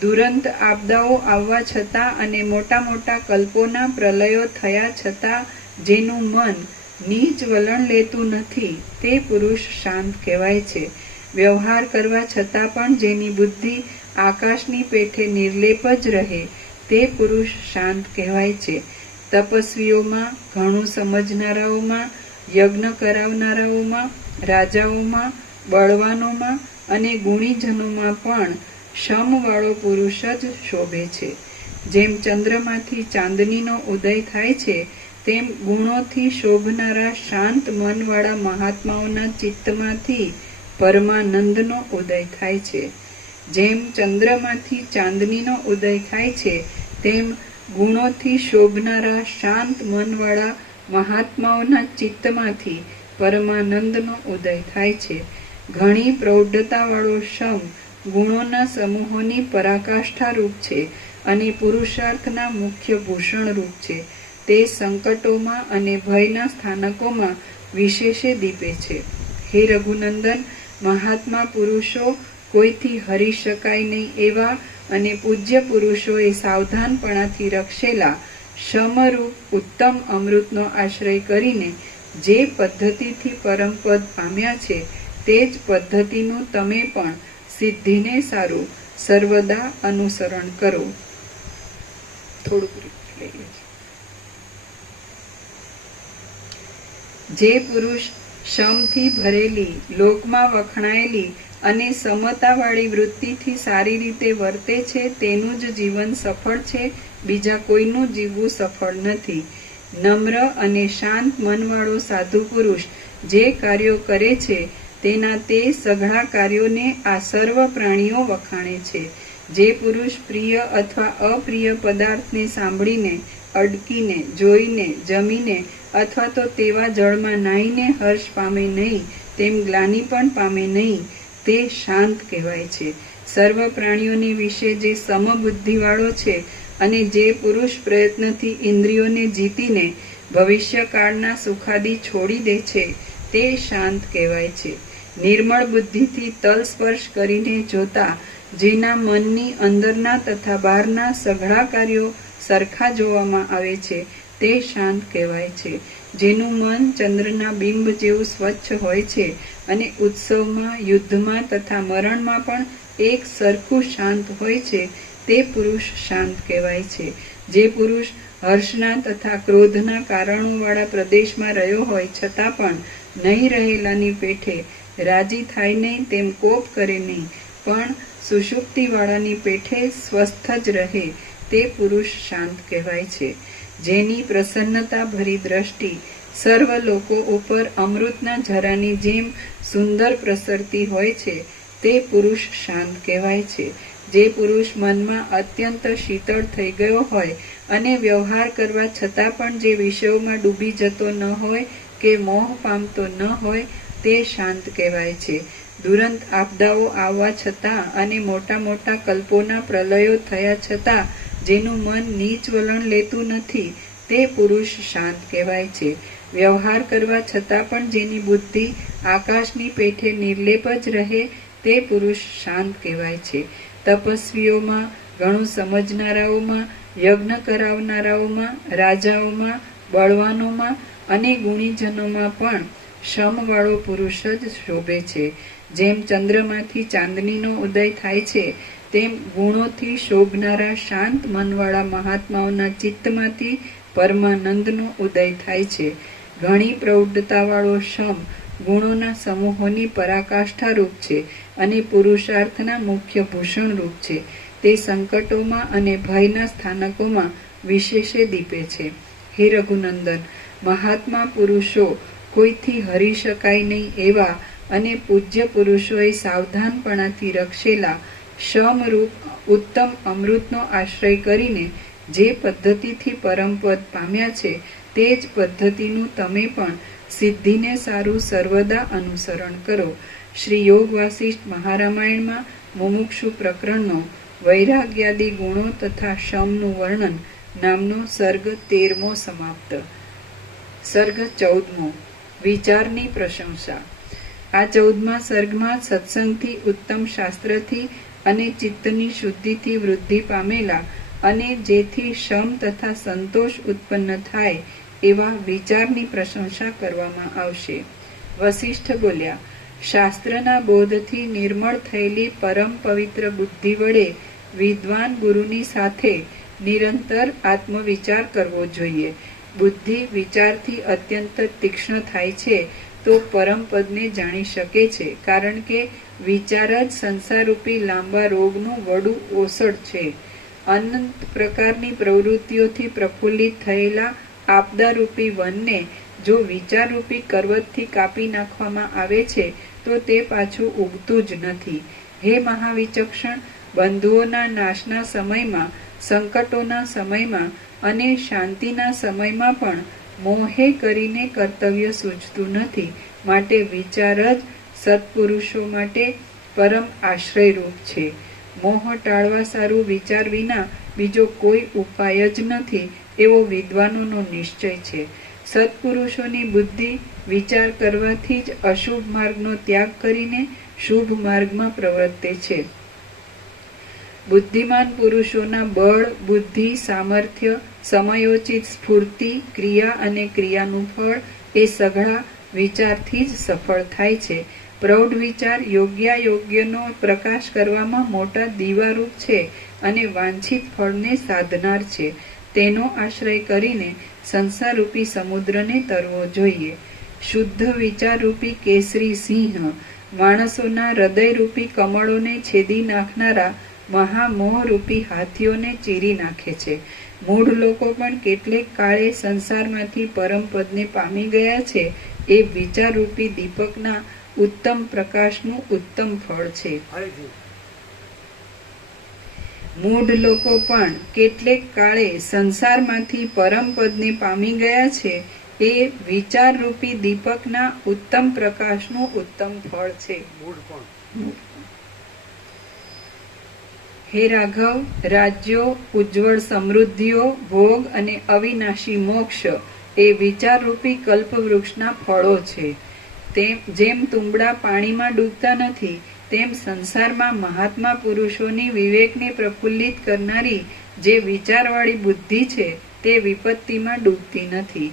દુરંત આપદાઓ આવવા છતાં અને મોટા મોટા કલ્પોના પ્રલયો થયા છતાં જેનું મન નીચ વલણ લેતું નથી તે પુરુષ શાંત કહેવાય છે. વ્યવહાર કરવા છતાં પણ જેની બુદ્ધિ આકાશની પેઠે નિર્લેપ જ રહે તે પુરુષ શાંત કહેવાય છે. તપસ્વીઓમાં, ઘણું સમજનારાઓમાં, યજ્ઞ કરાવનારાઓમાં, રાજાઓમાં, બળવાનોમાં અને ગુણીજનોમાં પણ શમવાળો પુરુષ જ શોભે છે. જેમ ચંદ્રમાંથી ચાંદનીનો ઉદય થાય છે તેમ ગુણોથી શોભનારા શાંત મનવાળા મહાત્માઓના ચિત્તમાંથી પરમાનંદનો ઉદય થાય છે. જેમ ચંદ્રમાંથી ચાંદનીનો ઉદય થાય છે તેમ ગુણોથી શોભનારા શાંત મનવાળા મહાત્માઓના ચિત્તમાંથી પરમાનંદનો ઉદય થાય છે. ઘણી પ્રૌઢતાવાળો શમ ગુણોના સમૂહોની પરાકાષ્ઠા રૂપ છે અને પુરુષાર્થના મુખ્ય ભૂષણ રૂપ છે. તે સંકટોમાં અને ભયના સ્થાનકોમાં વિશેષે દીપે છે. હે રઘુનંદન, મહાત્મા પુરુષો કોઈથી હરી શકાય નહીં એવા અને પૂજ્ય પુરુષોએ સાવધાનપણાથી રક્ષેલા સમરૂપ ઉત્તમ અમૃતનો આશ્રય કરીને જે પદ્ધતિથી પરમપદ પામ્યા છે તે જ પદ્ધતિનું તમે પણ સિદ્ધિને સારું સર્વદા અનુસરણ કરો. થોડુંક લઈ લેજો. જે પુરુષ શમથી ભરેલી, લોકમાં વખણાયેલી અને સમતાવાળી વૃત્તિથી સારી રીતે વર્તે છે તેનું જ જીવન સફળ છે, બીજા કોઈનું જીવવું સફળ નથી. નમ્ર અને શાંત મનવાળો સાધુ પુરુષ જે કાર્યો કરે છે તેના તે સઘળા કાર્યોને આ સર્વ પ્રાણીઓ વખાણે છે. જે પુરુષ પ્રિય અથવા અપ્રિય પદાર્થને સાંભળીને, અડકીને, જોઈને, જમીને અથવા તો તેવા જળમાં નાહીને હર્ષ પામે નહીં, તેમ ગ્લાનિ પણ પામે નહીં, તે શાંત કહેવાય છે. સર્વ પ્રાણીઓની વિશે જે સમબુદ્ધિવાળો છે અને જે પુરુષ પ્રયત્નથી ઇન્દ્રિયોને જીતીને ભવિષ્યકાળના સુખાદી છોડી દે છે તે શાંત કહેવાય છે. નિર્મળ બુદ્ધિથી તલ સ્પર્શ કરીને જોતા જેના મનની અંદરના તથા બહારના સઘળા કાર્યો સરખા જોવામાં આવે છે તે શાંત કહેવાય છે. જેનું મન ચંદ્રના બિંબ જેવું સ્વચ્છ હોય છે અને ઉત્સવમાં, યુદ્ધમાં તથા મરણમાં પણ એક સરખું શાંત હોય છે તે પુરુષ શાંત કહેવાય છે. જે પુરુષ હર્ષના તથા ક્રોધના કારણોવાળા પ્રદેશમાં રહ્યો હોય છતાં પણ નહીં રહેલાની પેઠે રાજી થાય નહીં તેમ કોપ કરે નહીં, પણ સુષુપ્તિવાળાની પેઠે સ્વસ્થ જ રહે તે પુરુષ શાંત કહેવાય છે. જેની પ્રસન્નતા ભરી દ્રષ્ટિ સર્વ લોકો ઉપર અમૃતના ઝરાની જેમ સુંદર પ્રસરતી હોય છે તે પુરુષ શાંત કહેવાય છે. જે પુરુષ મનમાં અત્યંત શીતળ થઈ ગયો હોય અને વ્યવહાર કરવા છતાં પણ જે વિષયોમાં ડૂબી જતો ન હોય કે મોહ પામતો ન હોય તે શાંત કહેવાય છે. દુરંત આપદાઓ આવવા છતાં અને મોટા મોટા કલ્પોના પ્રલયો થયા છતાં જેનું મન નીચ વલણ લેતું નથી તે પુરુષ શાંત કહેવાય છે. વ્યવહાર કરવા છતાં પણ જેની બુદ્ધિ આકાશની પેઠે નિર્લેપ જ રહે તે પુરુષ શાંત કહેવાય છે. તપસ્વીઓમાં, ઘણું સમજનારાઓમાં, યજ્ઞ કરાવનારાઓમાં, રાજાઓમાં, બળવાનોમાં અને ગુણીજનોમાં પણ શમવાળો પુરુષ જ શોભે છે. જેમ ચંદ્રમાંથી ચાંદનીનો ઉદય થાય છે તેમ ગુણોથી શોભનારા શાંત મનવાળા મહાત્માઓના ચિત્તમાંથી પરમાનંદનો ઉદય થાય છે. ઘણી પ્રૌઢતાવાળો શમ ગુણોના સમૂહોની પરાકાષ્ઠા રૂપ છે અને પુરુષાર્થના મુખ્ય ભૂષણ રૂપ છે. તે તે સંકટોમાં અને ભયના સ્થાનકોમાં વિશેષે દીપે છે. હે રઘુનંદન, મહાત્મા પુરુષો કોઈથી હરી શકાય નહીં એવા અને પૂજ્ય પુરુષોએ સાવધાનપણાથી રક્ષેલા સમરૂપ ઉત્તમ અમૃતનો આશ્રય કરીને જે પદ્ધતિથી પરમપદ પામ્યા છે તે જ પદ્ધતિનું તમે પણ સિદ્ધિને સારું સર્વદા અનુસરણ કરો. શ્રી યોગ વાસિષ્ઠ મહારામાયણમાં મુમુક્ષુ પ્રકરણનો વૈરાગ્યાદિ ગુણો તથા શમનું વર્ણન નામનો સર્ગ 13મો સમાપ્ત. સર્ગ 14મો વિચારની પ્રશંસા. આ 14મા સર્ગમાં સત્સંગથી, ઉત્તમ શાસ્ત્રથી અને ચિત્તની શુદ્ધિથી વૃદ્ધિ પામેલા અને જેથી શમ તથા સંતોષ ઉત્પન્ન થાય એવા વિચારની પ્રશંસા કરવામાં આવશે. વસિષ્ઠ બોલ્યા, શાસ્ત્રના બોધથી નિર્મળ થયેલી પરમ પવિત્ર બુદ્ધિ વડે વિદ્વાન ગુરુની સાથે નિરંતર આત્મવિચાર કરવો જોઈએ. બુદ્ધિ વિચારથી અત્યંત તીક્ષ્ણ થાય છે તો પરમપદને જાણી શકે છે, કારણ કે વિચાર જ સંસારરૂપી લાંબા રોગનું વડું ઓસડ છે. અનંત પ્રકારની પ્રવૃત્તિઓથી પ્રફુલ્લિત થયેલા આપદારૂપી વનને જો વિચારરૂપી કરવતથી કાપી નાખવામાં આવે છે તો તે પાછું ઉગતું જ નથી. હે મહાવિચક્ષણ, બંધુઓના નાશના સમયમાં, સંકટોના સમયમાં અને શાંતિના સમયમાં પણ મોહે કરીને કર્તવ્ય સૂચતું નથી. માટે વિચાર જ સત્પુરુષો માટે પરમ આશ્રયરૂપ છે. મોહ ટાળવા સારું વિચાર વિના બીજો કોઈ ઉપાય જ નથી એવો વિદ્વાનોનો નિશ્ચય છે. સત્પુરુષોની બુદ્ધિ વિચાર કરવાથી જ અશુભ માર્ગનો ત્યાગ કરીને શુભ માર્ગમાં પ્રવર્તે છે. બુદ્ધિમાન પુરુષોના બળ, બુદ્ધિ, સામર્થ્ય, સમયોચિત સ્ફૂર્તિ, ક્રિયા અને ક્રિયાનું ફળ એ સઘળા વિચારથી જ સફળ થાય છે. પ્રૌઢ વિચાર યોગ્યાયોગ્યનો પ્રકાશ કરવામાં મોટા દીવારૂપ છે અને વાંછિત ફળને સાધનાર છે. તેનો આશ્રય કરીને સંસારરૂપી સમુદ્રને તરવો જોઈએ. શુદ્ધ વિચારરૂપી કેસરી સિંહ માણસોના હૃદયરૂપી કમળોને છેદી નાખનારા મહામોહરૂપી હાથીઓને ચીરી નાખે છે. મૂઢ લોકો પણ કેટલેક કાળે સંસારમાંથી પરમપદને પામી ગયા છે. એ વિચારરૂપી દીપકના ઉત્તમ પ્રકાશનું ઉત્તમ ફળ છે. મૂઢ લોકો પણ કેટલેક કાળે સંસારમાંથી પરમપદને પામી ગયા છે. એ વિચારરૂપી દીપકના ઉત્તમ પ્રકાશનું ઉત્તમ ફળ છે. હે રાઘવ, રાજ્યો, ઉજ્જવળ સમૃદ્ધિઓ, ભોગ અને અવિનાશી મોક્ષ એ વિચારરૂપી કલ્પવૃક્ષના ફળો છે. જેમ તુંબડા પાણીમાં ડૂબતા નથી તેમ સંસારમાં મહાત્મા પુરુષોની વિવેકને પ્રફુલ્લિત કરનારી જે વિચારવાળી બુદ્ધિ છે તે વિપત્તિમાં ડૂબતી નથી.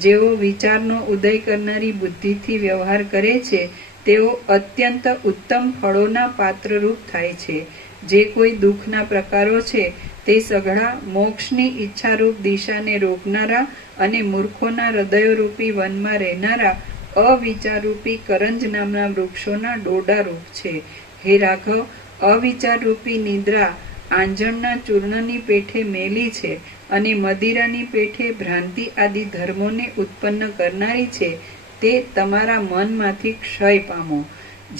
જેઓ વિચારનો ઉદય કરનારી બુદ્ધિથી વ્યવહાર કરે છે તેઓ અત્યંત ઉત્તમ ફળોના પાત્રરૂપ થાય છે. જે કોઈ દુઃખના પ્રકારો છે તે સઘળા મોક્ષની ઈચ્છારૂપ દિશાને રોકનારા અને મૂર્ખોના હૃદયરૂપી વનમાં રહેનારા અવિચારરૂપી કરંજ નામના વૃક્ષોના ડોડારૂપ છે. હે રાઘવ, અવિચારરૂપી નિદ્રા આંજણના ચૂર્ણની પેઠે મેલી છે અને મદિરાની પેઠે ભ્રાંતિ આદિ ધર્મોને ઉત્પન્ન કરનારી છે. તે તમારા મનમાંથી ક્ષય પામો.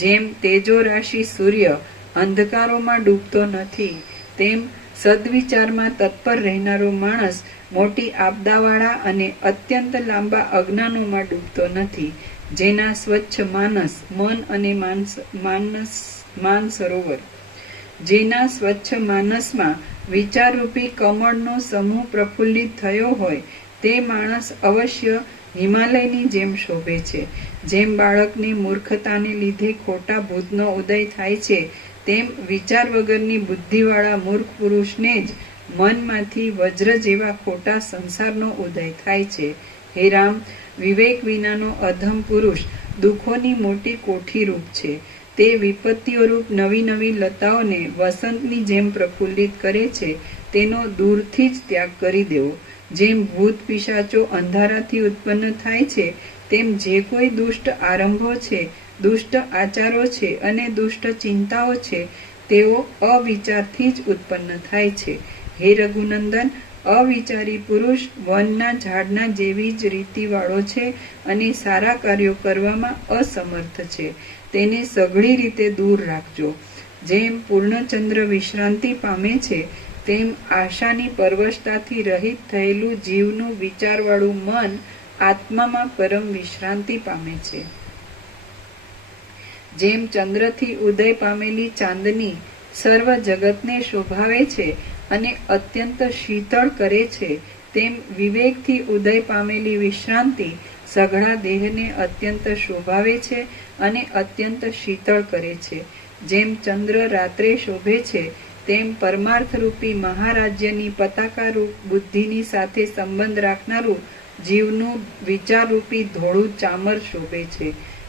જેમ તેજો રાશિ સૂર્ય અંધકારોમાં ડૂબતો નથી તેમ સદવિચારમાં તત્પર રહેનારો માણસ મોટી આપદાવાળા અને અત્યંત લાંબા અજ્ઞાનોમાં ડૂબતો નથી. જેના સ્વચ્છ માનસ, મન અને માનસરોવર, જેના સ્વચ્છ માનસમાં વિચારરૂપી કમળનો સમૂહ પ્રફુલ્લિત થયો હોય તે માણસ અવશ્ય હિમાલયની જેમ શોભે છે. જેમ બાળકને મૂર્ખતાને લીધે ખોટા ભૂતનો ઉદય થાય છે તેમ વિચાર વગરની બુદ્ધિવાળા મૂર્ખ પુરુષને જ મનમાંથી વજ્ર જેવા ખોટા સંસારનો ઉદય થાય છે. હે રામ, વિવેક વિનાનો અધમ પુરુષ દુઃખોની મોટી કોઠીરૂપ છે. તે વિપત્તિઓરૂપ નવી નવી લતાઓને વસંતની જેમ પ્રફુલ્લિત કરે છે તેનો દૂરથી જ ત્યાગ કરી દેવો. જેમ ભૂત પિશાચો અંધારાથી ઉત્પન્ન થાય છે તેમ જે કોઈ દુષ્ટ આરંભો છે, દુષ્ટ આચારો છે અને દુષ્ટ ચિંતાઓ છે તેઓ અવિચારથી જ ઉત્પન્ન થાય છે. હે રઘુનંદન, અવિચારી પુરુષ વનના ઝાડના જેવી જ રીતિવાળો છે અને સારા કાર્યો કરવામાં અસમર્થ છે. તેને સઘળી રીતે દૂર રાખજો. જેમ પૂર્ણચંદ્ર વિશ્રાંતિ પામે છે તેમ આશાની પરવશતાથી રહિત થયેલું જીવનું વિચારવાળું મન આત્મામાં પરમ વિશ્રાંતિ પામે છે. જેમ ચંદ્રથી ઉદય પામેલી ચાંદની સર્વ જગતને શોભાવે છે અને અત્યંત શીતળ કરે છે, તેમ વિવેકથી ઉદય પામેલી વિશ્રાંતિ સઘળા દેહને અત્યંત શોભાવે છે અને અત્યંત શીતળ કરે છે. જેમ ચંદ્ર રાત્રે શોભે છે તેમ પરમાર્થરૂપી મહારાજ્યની પતાકારૂપ બુદ્ધિની સાથે સંબંધ રાખનારું જીવનું વિચારરૂપી ધોળું ચામર શોભે છે.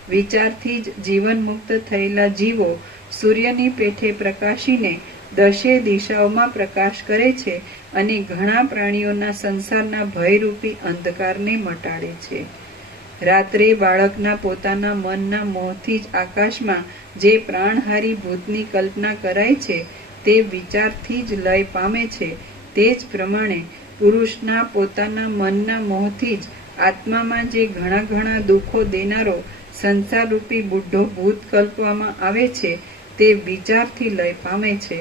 વિચારથી જ જીવન મુક્ત થયેલા જીવો સૂર્યની પેઠે પ્રકાશીને દશે દિશાઓમાં પ્રકાશ કરે છે અને ઘણા પ્રાણીઓના સંસારના ભયરૂપી અંધકારને મટાડે છે. રાત્રે બાળકના પોતાના મનના મોહથી જ આકાશમાં જે પ્રાણહારી ભૂતની કલ્પના કરાય છે તે વિચારથી જ લય પામે છે. તે જ પ્રમાણે પુરુષના પોતાના મનના મોહથી જ આત્મામાં જે ઘણા ઘણા દુઃખો દેનારો સંસારરૂપી બુઢો ભૂત કલ્પવામાં આવે છે તે વિચારથી લય પામે છે.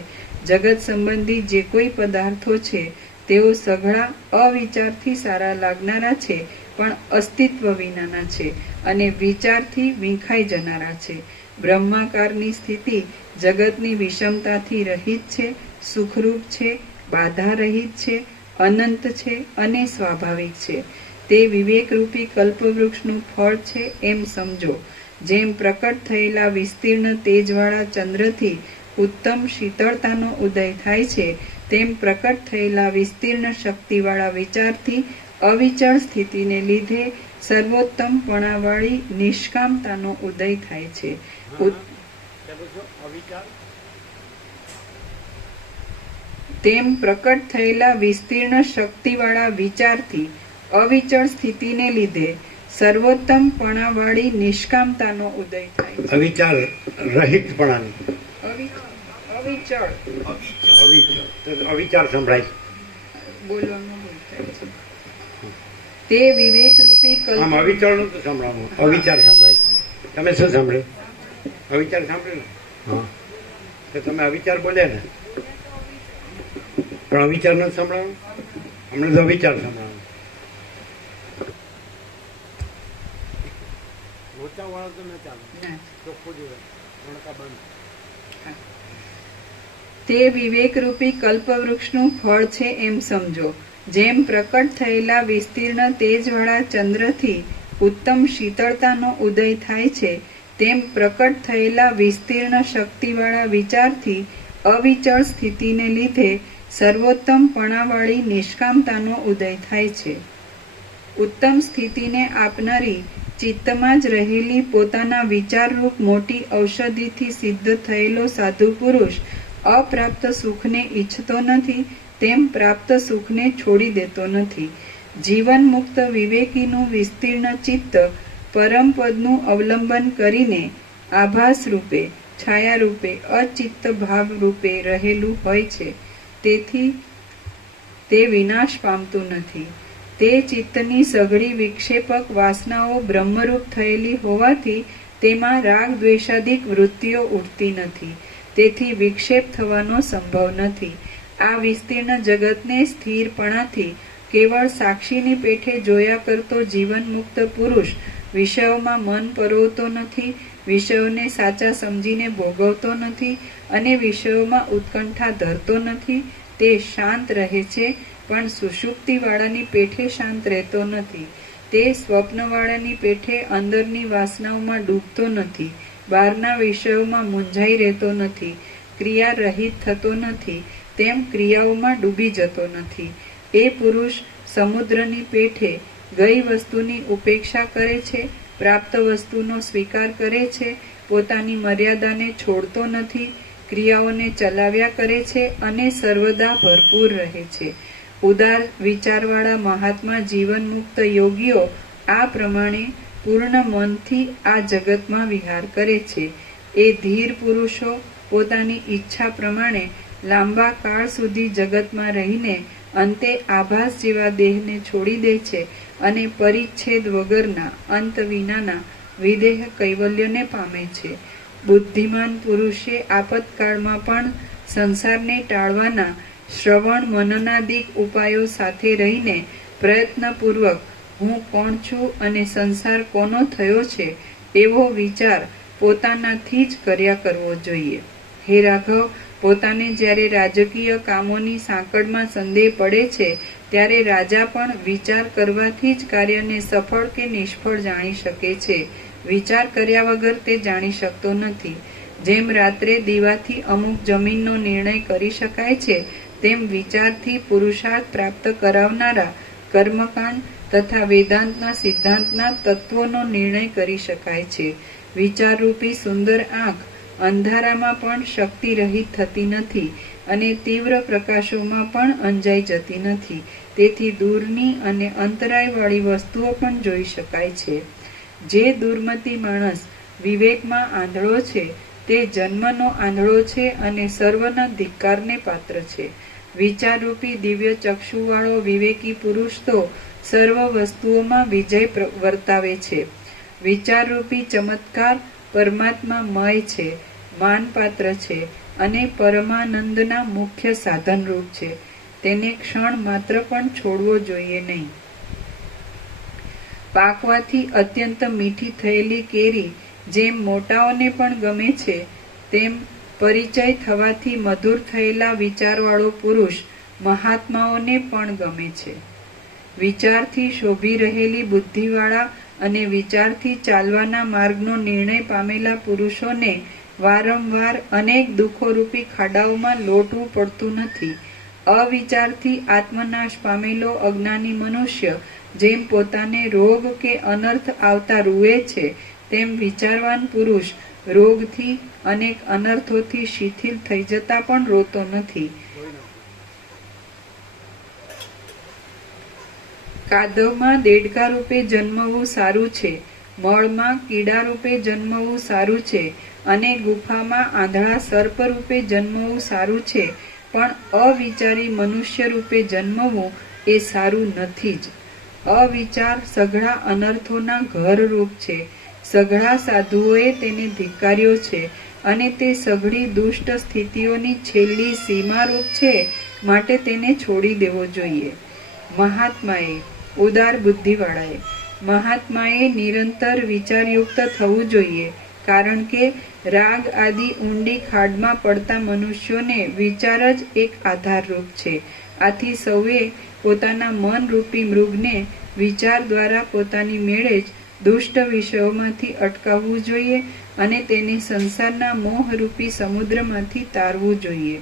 જગત સંબંધી જે કોઈ પદાર્થો છે તેઓ સઘળા અવિચારથી સારા લાગનારા છે, પણ અસ્તિત્વ વિનાના છે અને વિચારથી વિંખાઈ જનારા છે. બ્રહ્માકારની સ્થિતિ જગતની વિષમતાથી રહિત છે, સુખરૂપ છે, બાધા રહિત છે, અનંત છે અને સ્વાભાવિક છે. તે વિવેકરૂપી કલ્પવૃક્ષનું ફળ છે એમ સમજો. જેમ પ્રકટ થયેલા વિસ્તીર્ણ તેજવાળા ચંદ્રથી ઉત્તમ શીતળતાનો ઉદય થાય છે, તેમ પ્રકટ થયેલા વિસ્તીર્ણ શક્તિવાળા વિચારથી અવિચળ સ્થિતિને લીધે સર્વોત્તમપણાવાળી નિષ્કામતાનો ઉદય થાય છે. તેમ પ્રકટ થયેલા વિસ્તીર્ણ શક્તિવાળા વિચારથી અવિચળ સ્થિતિને લીધે સર્વોત્તમપણાવાળી નિષ્કામતાનો ઉદય થાય છે. અવિચાર રહિતપણાની અવિચળ અવિચાર સંભળાય બોલવામાં ભૂલ થાય છે. તે વિવેકરૂપી આમ અવિચાર નતું સંભળાવું, અવિચાર સંભળાય. તમે શું સાંભળ્યું? અવિચાર સાંભળ્યું ને? હા, તો તમે અવિચાર બોલ્યા ને, પણ અવિચાર નથી સંભળાવું. હમણાં તો અવિચાર સંભળાવું. લોચા વાળો તો ન ચાલે, ચોખ્ખું જોઈએ, વણકા બંધ. તે વિવેકરૂપી કલ્પવૃક્ષનું ફળ છે એમ સમજો. જેમ પ્રકટ થયેલા વિસ્તીર્ણ તેજવાળા ચંદ્રથી ઉત્તમ શીતળતાનો ઉદય થાય છે, તેમ પ્રકટ થયેલા વિસ્તીર્ણ શક્તિવાળા વિચારથી અવિચળ સ્થિતિને લીધે સર્વોત્તમપણાવાળી નિષ્કામતાનો ઉદય થાય છે. ઉત્તમ સ્થિતિને આપનારી ચિત્તમાં જ રહેલી પોતાના વિચારરૂપ મોટી ઔષધિથી સિદ્ધ થયેલો સાધુ પુરુષ અપ્રાપ્ત સુખને ઈચ્છતો નથી, તેમ પ્રાપ્ત સુખને છોડી દેતો નથી. જીવન મુક્ત વિવેકીનું વિસ્તીર્ણ ચિત્ત પરમપદનું અવલંબન કરીને આભાસ રૂપે, છાયા રૂપે, અચિત્ત ભાવ રૂપે રહેલું હોય છે. તેથી તે વિનાશ પામતું નથી. તે ચિત્તની સઘળી વિક્ષેપક વાસનાઓ બ્રહ્મરૂપ થયેલી હોવાથી તેમાં રાગ દ્વેષાદિક વૃત્તિઓ ઉઠતી નથી. તેથી વિક્ષેપ થવાનો સંભવ નથી. આ વિસ્તીર્ણ જગતને સ્થિરપણાથી કેવળ સાક્ષીની પેઠે જોયા કરતો જીવન મુક્ત પુરુષ વિષયોમાં મન પરોવતો નથી, વિષયોને સાચા સમજીને ભોગવતો નથી અને વિષયોમાં ઉત્કંઠા ધરતો નથી. તે શાંત રહે છે, પણ સુષુપ્તિવાળાની પેઠે શાંત રહેતો નથી. તે સ્વપ્નવાળાની પેઠે અંદરની વાસનાઓમાં ડૂબતો નથી, બહારના વિષયોમાં મૂંઝાઈ રહેતો નથી, ક્રિયા રહિત થતો નથી, તેમ ક્રિયાઓમાં ડૂબી જતો નથી. એ પુરુષ સમુદ્રની પેઠે ગઈ વસ્તુની ઉપેક્ષા કરે છે, પ્રાપ્ત વસ્તુનો સ્વીકાર કરે છે, પોતાની મર્યાદાને છોડતો નથી, ક્રિયાઓને ચલાવ્યા કરે છે અને સર્વદા ભરપૂર રહે છે. ઉદાર વિચારવાળા મહાત્મા જીવન મુક્ત યોગીઓ આ પ્રમાણે પૂર્ણ મનથી આ જગતમાં વિહાર કરે છે. એ ધીર પુરુષો પોતાની ઈચ્છા પ્રમાણે લાંબા કાળ સુધી જગતમાં રહીને અંતે આભાસ જેવા દેહને છોડી દે છે અને પરિચ્છેદ વગરના અંત વિનાના વિદેહ કૈવલ્યને પામે છે. બુદ્ધિમાન પુરુષે આપતકાળમાં પણ સંસારને ટાળવાના શ્રવણ મનનાદિક ઉપાયો સાથે રહીને પ્રયત્નપૂર્વક હું કોણ છું અને સંસાર કોનો થયો છે એવો વિચાર પોતાનાથી જ કર્યા કરવો જોઈએ. હે રાઘવ, પોતાને જ્યારે રાજકીય કામોની સાંકળમાં સંદેહ પડે છે ત્યારે રાજા પણ વિચાર કરવાથી જ કાર્યને સફળ કે નિષ્ફળ જાણી શકે છે. વિચાર કર્યા વગર તે જાણી શકતો નથી. જેમ રાત્રે દીવાથી અમુક જમીનનો નિર્ણય કરી શકાય છે તેમ વિચારથી પુરુષાર્થ પ્રાપ્ત કરાવનારા કર્મકાંડ તથા વેદાંતના સિદ્ધાંતના તત્વોનો નિર્ણય કરી શકાય છે. વિચારરૂપી સુંદર આંખ અંધારામાં પણ શક્તિ રહિત થતી નથી અને તીવ્ર પ્રકાશોમાં પણ અંજાઈ જતી નથી. તેથી દૂરની અને અંતરાયવાળી વસ્તુઓ પણ જોઈ શકાય છે. જે દુર્મતી માણસ વિવેકમાં આંધળો છે તે જન્મનો આંધળો છે અને સર્વના ધિક્કારને પાત્ર છે. વિચારરૂપી દિવ્ય ચક્ષુવાળો વિવેકી પુરુષ તો સર્વ વસ્તુઓમાં વિજય વર્તાવે છે. વિચારરૂપી ચમત્કાર પરમાત્મા મય છે, માનપાત્ર છે અને પરમાનંદના મુખ્ય સાધનરૂપ છે. તેને ક્ષણ માત્ર પણ છોડવો જોઈએ નહીં. પાકવાથી અત્યંત મીઠી થયેલી કેરી જેમ મોટાઓને પણ ગમે છે તેમ પરિચય થવાથી મધુર થયેલા વિચારવાળો પુરુષ મહાત્માઓને પણ ગમે છે. વિચારથી શોભી રહેલી બુદ્ધિવાળા અને વિચારથી ચાલવાના માર્ગનો નિર્ણય પામેલા પુરુષોને વારંવાર અનેક દુઃખોરૂપી ખાડાઓમાં લોટવું પડતું નથી. અવિચારથી આત્મનાશ પામેલો અજ્ઞાની મનુષ્ય જેમ પોતાને રોગ કે અનર્થ આવતા રૂએ છે તેમ વિચારવાન પુરુષ રોગથી અનેક અનર્થોથી શિથિલ થઈ જતા પણ રોતો નથી. કાદવમાં દેડકા રૂપે જન્મવું સારું છે, મળમાં કીડા રૂપે જન્મવું સારું છે અને ગુફામાં આંધળા સર્પ રૂપે જન્મવું સારું છે, પણ અવિચારી મનુષ્ય રૂપે જન્મવું એ સારું નથી જ. અવિચાર સઘળા અનર્થોના ઘરરૂપ છે. સઘળા સાધુઓએ તેને ધિક્કાર્યો છે અને તે સઘળી દુષ્ટ સ્થિતિઓની છેલ્લી સીમારૂપ છે, માટે તેને છોડી દેવો જોઈએ. મહાત્માએ, ઉદાર બુદ્ધિવાળાએ, મહાત્માએ નિરંતર વિચારયુક્ત થવું જોઈએ, કારણ કે રાગ આદિ ઊંડી ખાડમાં પડતા મનુષ્યોને વિચાર જ એક આધારરૂપ છે. આથી સૌએ પોતાના મનરૂપી મૃગને વિચાર દ્વારા પોતાની મેળે જ દુષ્ટ વિષયોમાંથી અટકાવવું જોઈએ અને તેને સંસારના મોહરૂપી સમુદ્રમાંથી તારવું જોઈએ.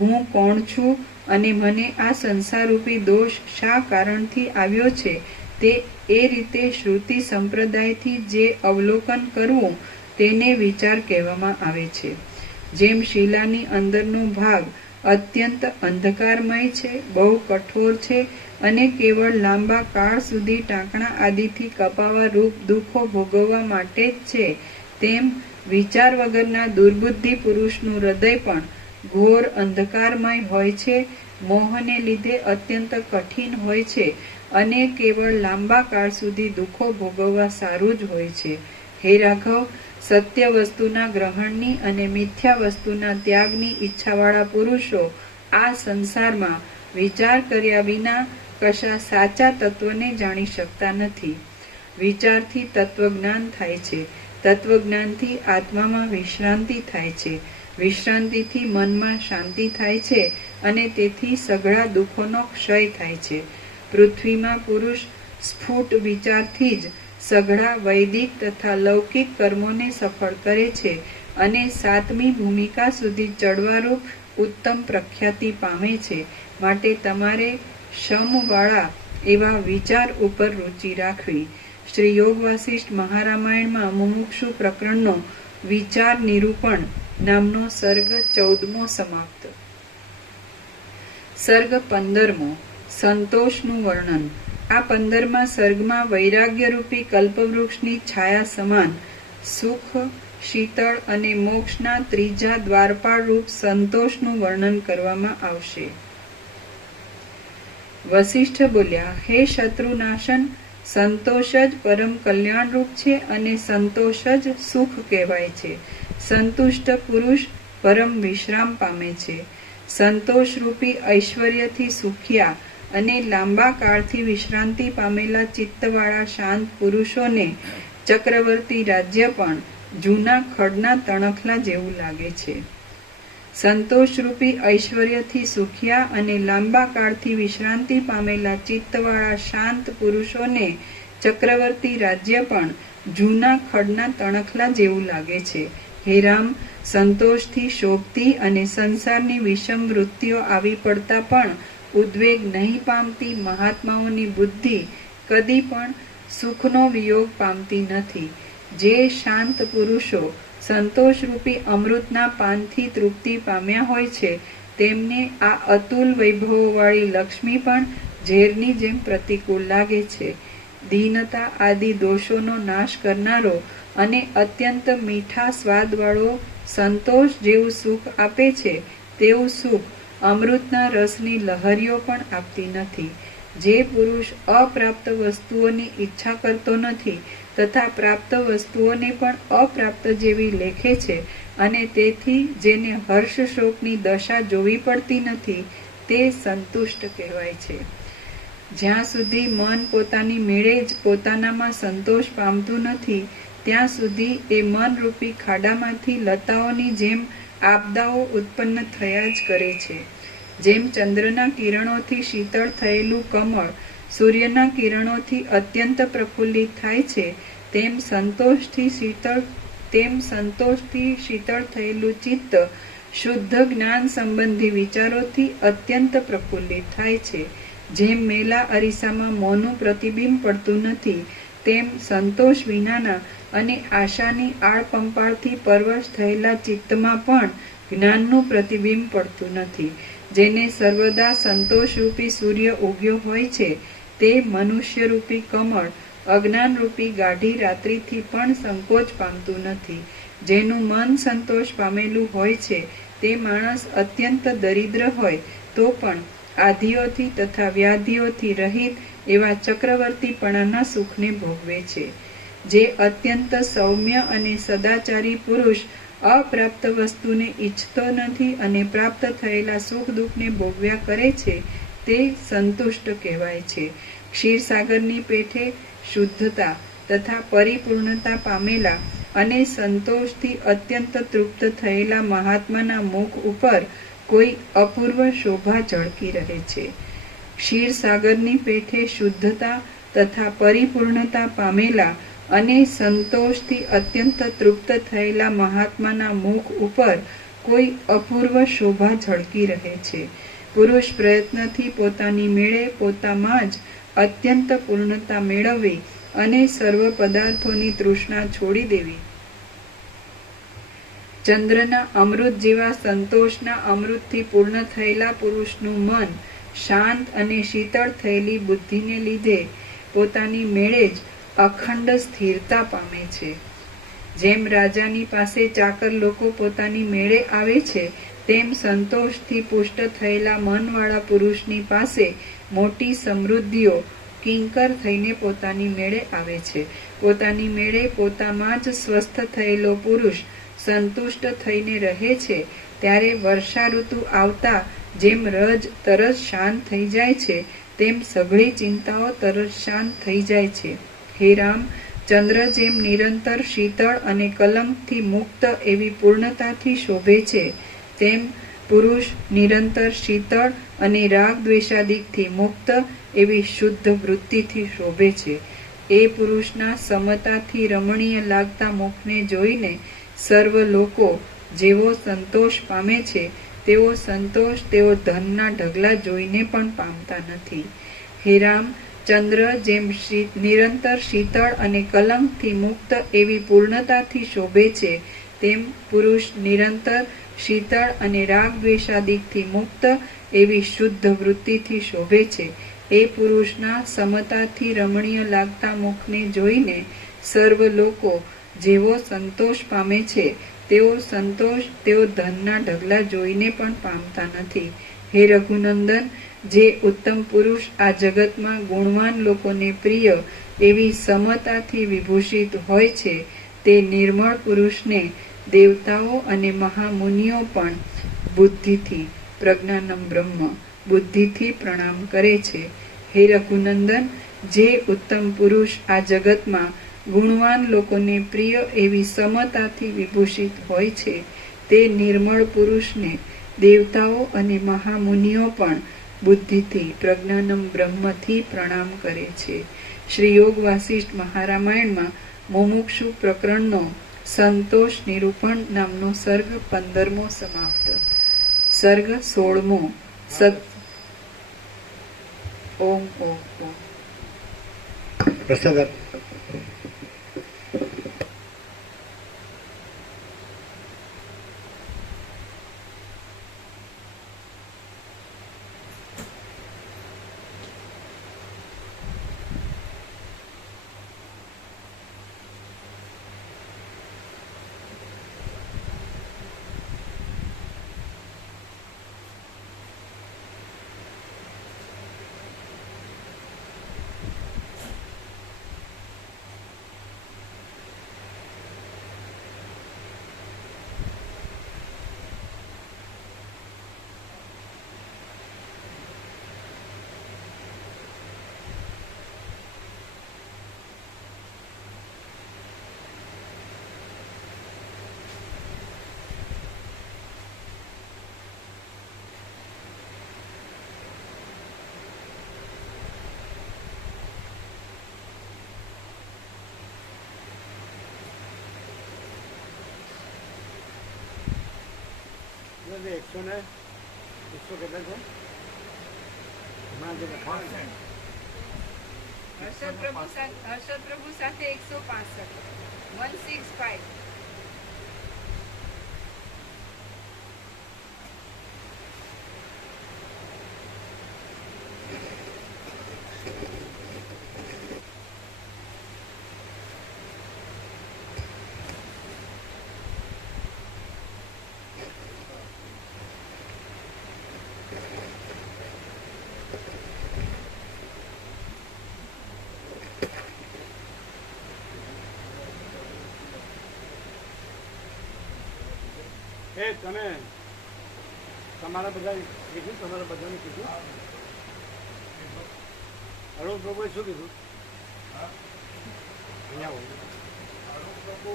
હું કોણ છું અને મને આ સંસારરૂપી દોષ શા કારણથી આવ્યો છે તે એ રીતે શ્રુતિ સંપ્રદાયથી જે અવલોકન કરવું તેને વિચાર કહેવામાં આવે છે. જેમ શિલાની અંદરનો ભાગ અત્યંત અંધકારમય છે, બહુ કઠોર છે અને કેવળ લાંબા કાળ સુધી ટાંકણા આદિથી કપાવા રૂપ દુઃખો ભોગવવા માટે જ છે, તેમ વિચાર વગરના દુર્બુદ્ધિ પુરુષનું હૃદય પણ ઘોર અંધકારમય હોય છે, મોહને લીધે અત્યંત કઠિન હોય છે અને કેવળ લાંબા કાળ સુધી દુઃખો ભોગવવા સારું જ હોય છે. હે રાઘવ, સત્ય વસ્તુના ગ્રહણની અને મિથ્યા વસ્તુના ત્યાગની ઈચ્છાવાળા પુરુષો આ સંસારમાં વિચાર કર્યા વિના કશા સાચા તત્વને જાણી શકતા નથી. વિચારથી તત્વજ્ઞાન થાય છે, તત્વજ્ઞાનથી આત્મામાં વિશ્રાંતિ થાય છે, વિશ્રાંતિથી મનમાં શાંતિ થાય છે અને તેથી સઘળા દુઃખોનો ક્ષય થાય છે. પૃથ્વીમાં પુરુષ સ્ફુટ વિચારથી જ સઘળા વૈદિક તથા લૌકિક કર્મોને સફળ કરે છે અને 7મી ભૂમિકા સુધી ચડવારૂપ ઉત્તમ પ્રખ્યાતિ પામે છે. માટે તમારે શમવાળા એવા વિચાર ઉપર રુચિ રાખવી. શ્રી યોગ વાસિષ્ઠ મહારામાયણમાં મુમુક્ષુ પ્રકરણનો વિચાર નિરૂપણ નામનો સર્ગ 14મો સમાપ્ત. સર્ગ 15મો, સંતોષનું વર્ણન. આ 15મા સર્ગમાં વૈરાગ્યરૂપી કલ્પવૃક્ષની છાયા સમાન સુખ શીતળ અને મોક્ષના ત્રીજા દ્વારપાળ રૂપ સંતોષનું વર્ણન કરવામાં આવશે. વશિષ્ઠ બોલ્યા, હે શત્રુનાશન, સંતોષ જ પરમ કલ્યાણ રૂપ છે અને સંતોષ જ સુખ કહેવાય છે. સંતુષ્ટ પુરુષ પરમ વિશ્રામ પામે છે. સંતોષ રૂપી ઐશ્વર્યથી સુખ્યા અને લાંબા કાળથી વિશ્રાંતિ પામેલા ચિત્તવાળા શાંત પુરુષોને ચક્રવર્તી રાજ્ય પણ જૂના ખડના તણખલા જેવું લાગે છે. સંતોષરૂપી ઐશ્વર્યથી સુખ્યા અને લાંબા કાળથી વિશ્રાંતિ પામેલા ચિત્તવાળા શાંત પુરુષોને ચક્રવર્તી રાજ્ય પણ જૂના ખડના તણખલા જેવું લાગે છે. હે રામ, સંતોષથી શોભતી અને સંસારની વિષમ વૃત્તિઓ આવી પડતા પણ ઉદ્વેગ નહીં પામતી મહાત્માઓની બુદ્ધિ કદી પણ સુખનો વિયોગ પામતી નથી. જે શાંત પુરુષો સંતોષરૂપી અમૃતના પાનથી તૃપ્તિ પામ્યા હોય છે તેમને આ અતુલ વૈભવોવાળી લક્ષ્મી પણ ઝેરની જેમ પ્રતિકૂળ લાગે છે. દીનતા આદિ દોષોનો નાશ કરનારો અને અત્યંત મીઠા સ્વાદવાળો સંતોષ જેવું સુખ આપે છે તેવું સુખ અમૃતના રસની લહરીઓ પણ આપતી નથી. જે પુરુષ અપ્રાપ્ત વસ્તુઓની ઈચ્છા કરતો નથી તથા પ્રાપ્ત વસ્તુઓને પણ અપ્રાપ્ત જેવી લેખે છે અને તેથી જેને હર્ષ શોકની દશા જોવી પડતી નથી તે સંતુષ્ટ કહેવાય છે. જ્યાં સુધી મન પોતાની મેળે જ પોતાનામાં સંતોષ પામતું નથી ત્યાં સુધી એ મનરૂપી ખાડામાંથી લતાઓની જેમ આપદાઓ ઉત્પન્ન થયા જ કરે છે. જેમ ચંદ્રના કિરણોથી શીતળ થયેલું કમળ સૂર્યના કિરણોથી અત્યંત પ્રફુલ્લિત થાય છે તેમ સંતોષથી શીતળ થયેલું ચિત્ત શુદ્ધ જ્ઞાન સંબંધી વિચારોથી અત્યંત પ્રફુલ્લિત થાય છે. જેમ મેલા અરીસામાં મોંનું પ્રતિબિંબ પડતું નથી તેમ સંતોષ વિનાના અને આશાની આળપંપાળથી પરવશ થયેલા ચિત્તમાં પણ જ્ઞાનનું પ્રતિબિંબ પડતું નથી. જેને સર્વદા સંતોષરૂપી સૂર્ય ઉગ્યો હોય છે તે મનુષ્યરૂપી કમળ અજ્ઞાનરૂપી ગાઢી રાત્રિથી પણ સંકોચ પામતું નથી. જેનું મન સંતોષ પામેલું હોય છે તે માણસ અત્યંત દરિદ્ર હોય તો પણ આધિઓથી તથા વ્યાધિઓથી રહિત એવા ચક્રવર્તીપણાના સુખને ભોગવે છે. જે અત્યંત સૌમ્ય અને સદાચારી પુરુષ અપ્રાપ્ત વસ્તુને ઈચ્છતો નથી અને પ્રાપ્ત થયેલા સુખ દુઃખને ભોગવ્યા કરે છે તે સંતુષ્ટ કહેવાય છે. ક્ષીરસાગરની પેઠે શુદ્ધતા તથા પરિપૂર્ણતા પામેલા અને સંતોષથી અત્યંત તૃપ્ત થયેલા મહાત્માના મુખ ઉપર કોઈ અપૂર્વ શોભા ઝળકી રહે છે. ક્ષીરસાગરની પેઠે શુદ્ધતા તથા પરિપૂર્ણતા પામેલા અને સંતોષથી અત્યંત તૃપ્ત થયેલા મહાત્માના મુખ ઉપર કોઈ અપૂર્વ શોભા ઝળકી રહે છે. પુરુષ પ્રયત્નથી પોતાની મેળે પોતામાં જ અત્યંત પૂર્ણતા મેળવવી અને સર્વ પદાર્થોની તૃષ્ણા છોડી દેવી. ચંદ્રના અમૃત જેવા સંતોષના અમૃતથી પૂર્ણ થયેલા પુરુષનું મન શાંત અને શીતળ થયેલી બુદ્ધિને લીધે પોતાની મેળે જ અખંડ સ્થિરતા પામે છે. જેમ રાજાની પાસે ચાકર લોકો પોતાની મેળે આવે છે તેમ સંતોષથી પુષ્ટ થયેલા મનવાળા પુરુષની પાસે મોટી સમૃદ્ધિઓ કિંકર થઈને પોતાની મેળે આવે છે. પોતાની મેળે પોતામાં જ સ્વસ્થ થયેલો પુરુષ સંતુષ્ટ થઈને રહે છે ત્યારે વર્ષા ઋતુ આવતા જેમ રજ તરત શાંત થઈ જાય છે તેમ સઘળી ચિંતાઓ તરત શાંત થઈ જાય છે. હે રામ, ચંદ્ર જેમ નિરંતર શીતળ અને કલંકથી મુક્ત એવી પૂર્ણતાથી શોભે છે તેમ પુરુષ નિરંતર શીતળ અને રાગ દ્વેષાદિકથી મુક્ત એવી શુદ્ધ વૃત્તિથી શોભે છે. એ પુરુષના સમતાથી રમણીય લાગતા મુખને જોઈને સર્વ લોકો જેવો સંતોષ પામે છે તેવો સંતોષ તેઓ ધનના ઢગલા જોઈને પણ પામતા નથી. હે રામ, ચંદ્ર જેમ નિરંતર શીતળ અને કલંકથી મુક્ત એવી પૂર્ણતાથી શોભે છે તેમ પુરુષ નિરંતર શીતળ અને રાગ દ્વેષાદિકથી મુક્ત એવી શુદ્ધ વૃત્તિથી શોભે છે. એ પુરુષના સમતાથી રમણીય લાગતા મુખને જોઈને સર્વ લોકો જેવો સંતોષ પામે છે તેવો સંતોષ તેઓ ધનના ઢગલા જોઈને પણ પામતા નથી. હે રઘુનંદન, જે ઉત્તમ પુરુષ આ જગતમાં ગુણવાન લોકોને પ્રિય એવી સમતાથી વિભૂષિત હોય છે તે નિર્મળ પુરુષને દેવતાઓ અને મહામુનિઓ પણ બુદ્ધિથી, પ્રજ્ઞાનમ બ્રહ્મ, બુદ્ધિથી પ્રણામ કરે છે. હે રઘુનંદન, જે ઉત્તમ પુરુષ આ જગતમાં ગુણવાન લોકોને પ્રિય એવી સમતાથી વિભૂષિત હોય છે તે નિર્મળ પુરુષને દેવતાઓ અને મહામુનિઓ પણ બુદ્ધિથી, પ્રજ્ઞાનમ બ્રહ્મથી પ્રણામ કરે છે. શ્રી યોગ વાસિષ્ઠ મહારામાયણમાં મુમુક્ષુ પ્રકરણનો સંતોષ નિરૂપણ નામનો સર્ગ 15મો સમાપ્ત. સર્ગ 16મો. ઓમ ઓમ ઓમ. પ્રસાદ આપ. એટલે 100 કેટલા છે હમણાં જે લખાણ હર્ષદ પ્રભુ સાથે 165, 165. તમે તમારા બધા કીધું, તમારા બધાને કીધું? અરુણ પ્રભુએ શું કીધું? અહીંયા હોય અરુણ પ્રભુ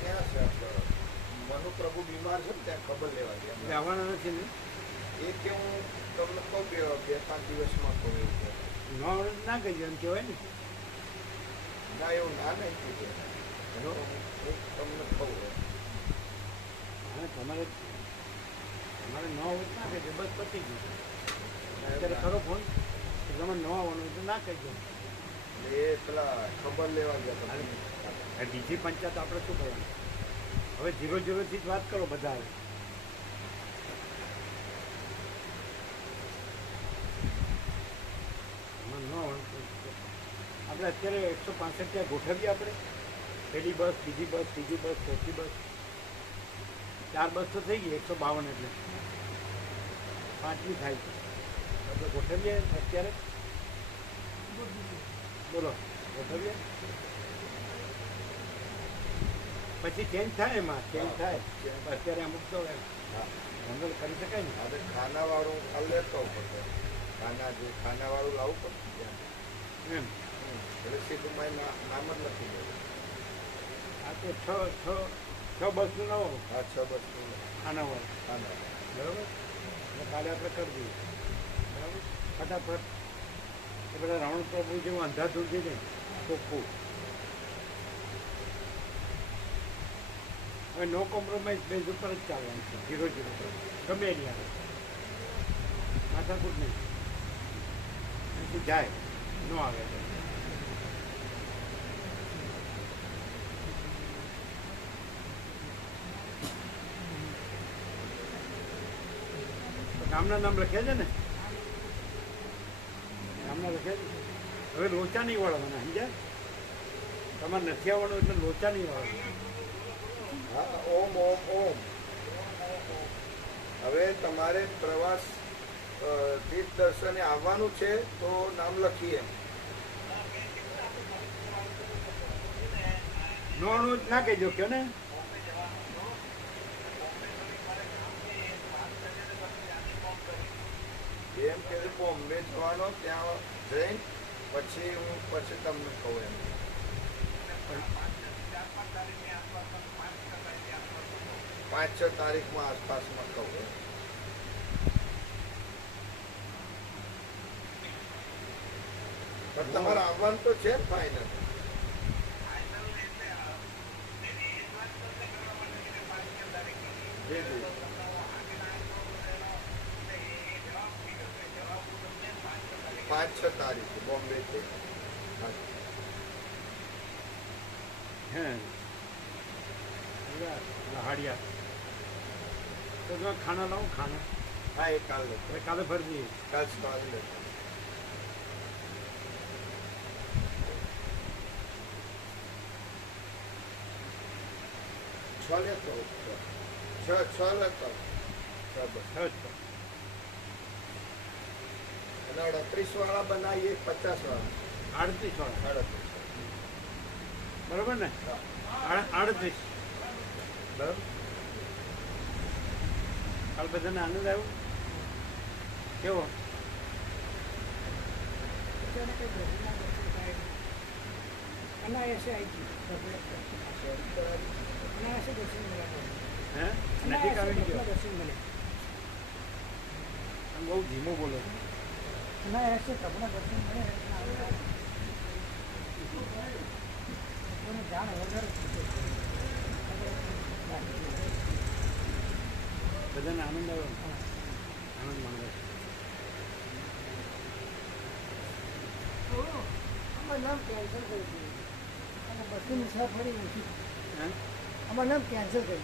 ક્યાં છે? મનુ પ્રભુ બીમાર છે ને ત્યાં ખબર લેવા ગયા. આવવાના નથી ને? એ કે હું તમને કહું કે 2-5 દિવસમાં કહું એવું કે ના કહીએ એમ કહેવાય ને. ના, એવું ના નહીં કીધું. હું તમને કહું તમારે ન હોય ના કહેજો, બસ પતી ગયું. અત્યારે ખરો ફોન તમે ન આવવાનું હોય તો ના કહેજો. એ પેલા ખબર લેવા ગયા. બીજી પંચાયત આપણે શું કરવાનું? હવે 0-0 થી જ વાત કરો બધા. ન હોય આપણે અત્યારે 165 ત્યાં ગોઠવીએ. આપણે પહેલી બસ, બીજી બસ, ત્રીજી બસ, ચોથી બસ, 4 બસ તો થઈ ગઈ. 152 એટલે 5મી થાય છે. આપણે ગોઠવીએ અત્યારે. બોલો, ગોઠવીએ પછી ચેન્જ થાય. એમાં ચેન્જ થાય. અત્યારે અમુક તો જંગલ કરી શકાય ને. હવે ખાનાવાળું કાલ લેતો પડશે. ખાનાવાળું લાવવું પડશે એમ એટલે સીધું મારી નામ જ નથી લેવું. આ તો 6 બસનું ન હોય. આ 6 બસનું ખાનાવાળું. બરાબર? એટલે કાલે આપણે કરી દઈએ. બરાબર? ફટાફટ એ બધા રાવણ પ્રભુ જેવું અંધાધૂન છે ને ચોખ્ખું. હવે નો કોમ્પ્રોમાઇઝ બેઝ ઉપર જ ચાલવાનું છે. 0-0 ગમે એની આવે માથાકૂટ નહીં. એથી જાય ન આવે. ગામના નામ લખ્યા છે ને? ગામના લખ્યા છે. હવે લોચા નહીં વાળવાના, સમજ્યા? તમારે નથી આવવાનું એટલે લોચા નહીં આવવાનું. હા, ઓમ ઓમ ઓમ. હવે તમારે પ્રવાસ તીર્થ દર્શને આવવાનું છે તો નામ લખીએ. નોનું ના કહેજો કે ને એમ કે બોમ્બે જવાનો, ત્યાં જઈને પછી હું તમને કહું એમ. 5-6 તારીખમાં આસપાસમાં કહું એમ. પણ તમારે આવવાનું તો છે ફાઇનલ. જી જી. 5-6 તારીખે બોમ્બે છે. હે હાડિયા તો તમે ખાના લાવો ખાના હા, એ કાલે હવે કાલે ફરી જઈએ. કાલ સવારે છ લેતો છ લેતો સરસ. અને 38 વાળા બનાવીએ, 50 વાળા. 38 વાળા 38. બરોબર ને? 38. બરાબર. કાલ બધાને આનંદ આવ્યો કેવો? હે નજીક આવી ગયો. આમ બહુ ધીમો બોલો. બધાને આનંદ આવ્યો. આનંદ માણો. અમારું નામ કેન્સલ કરી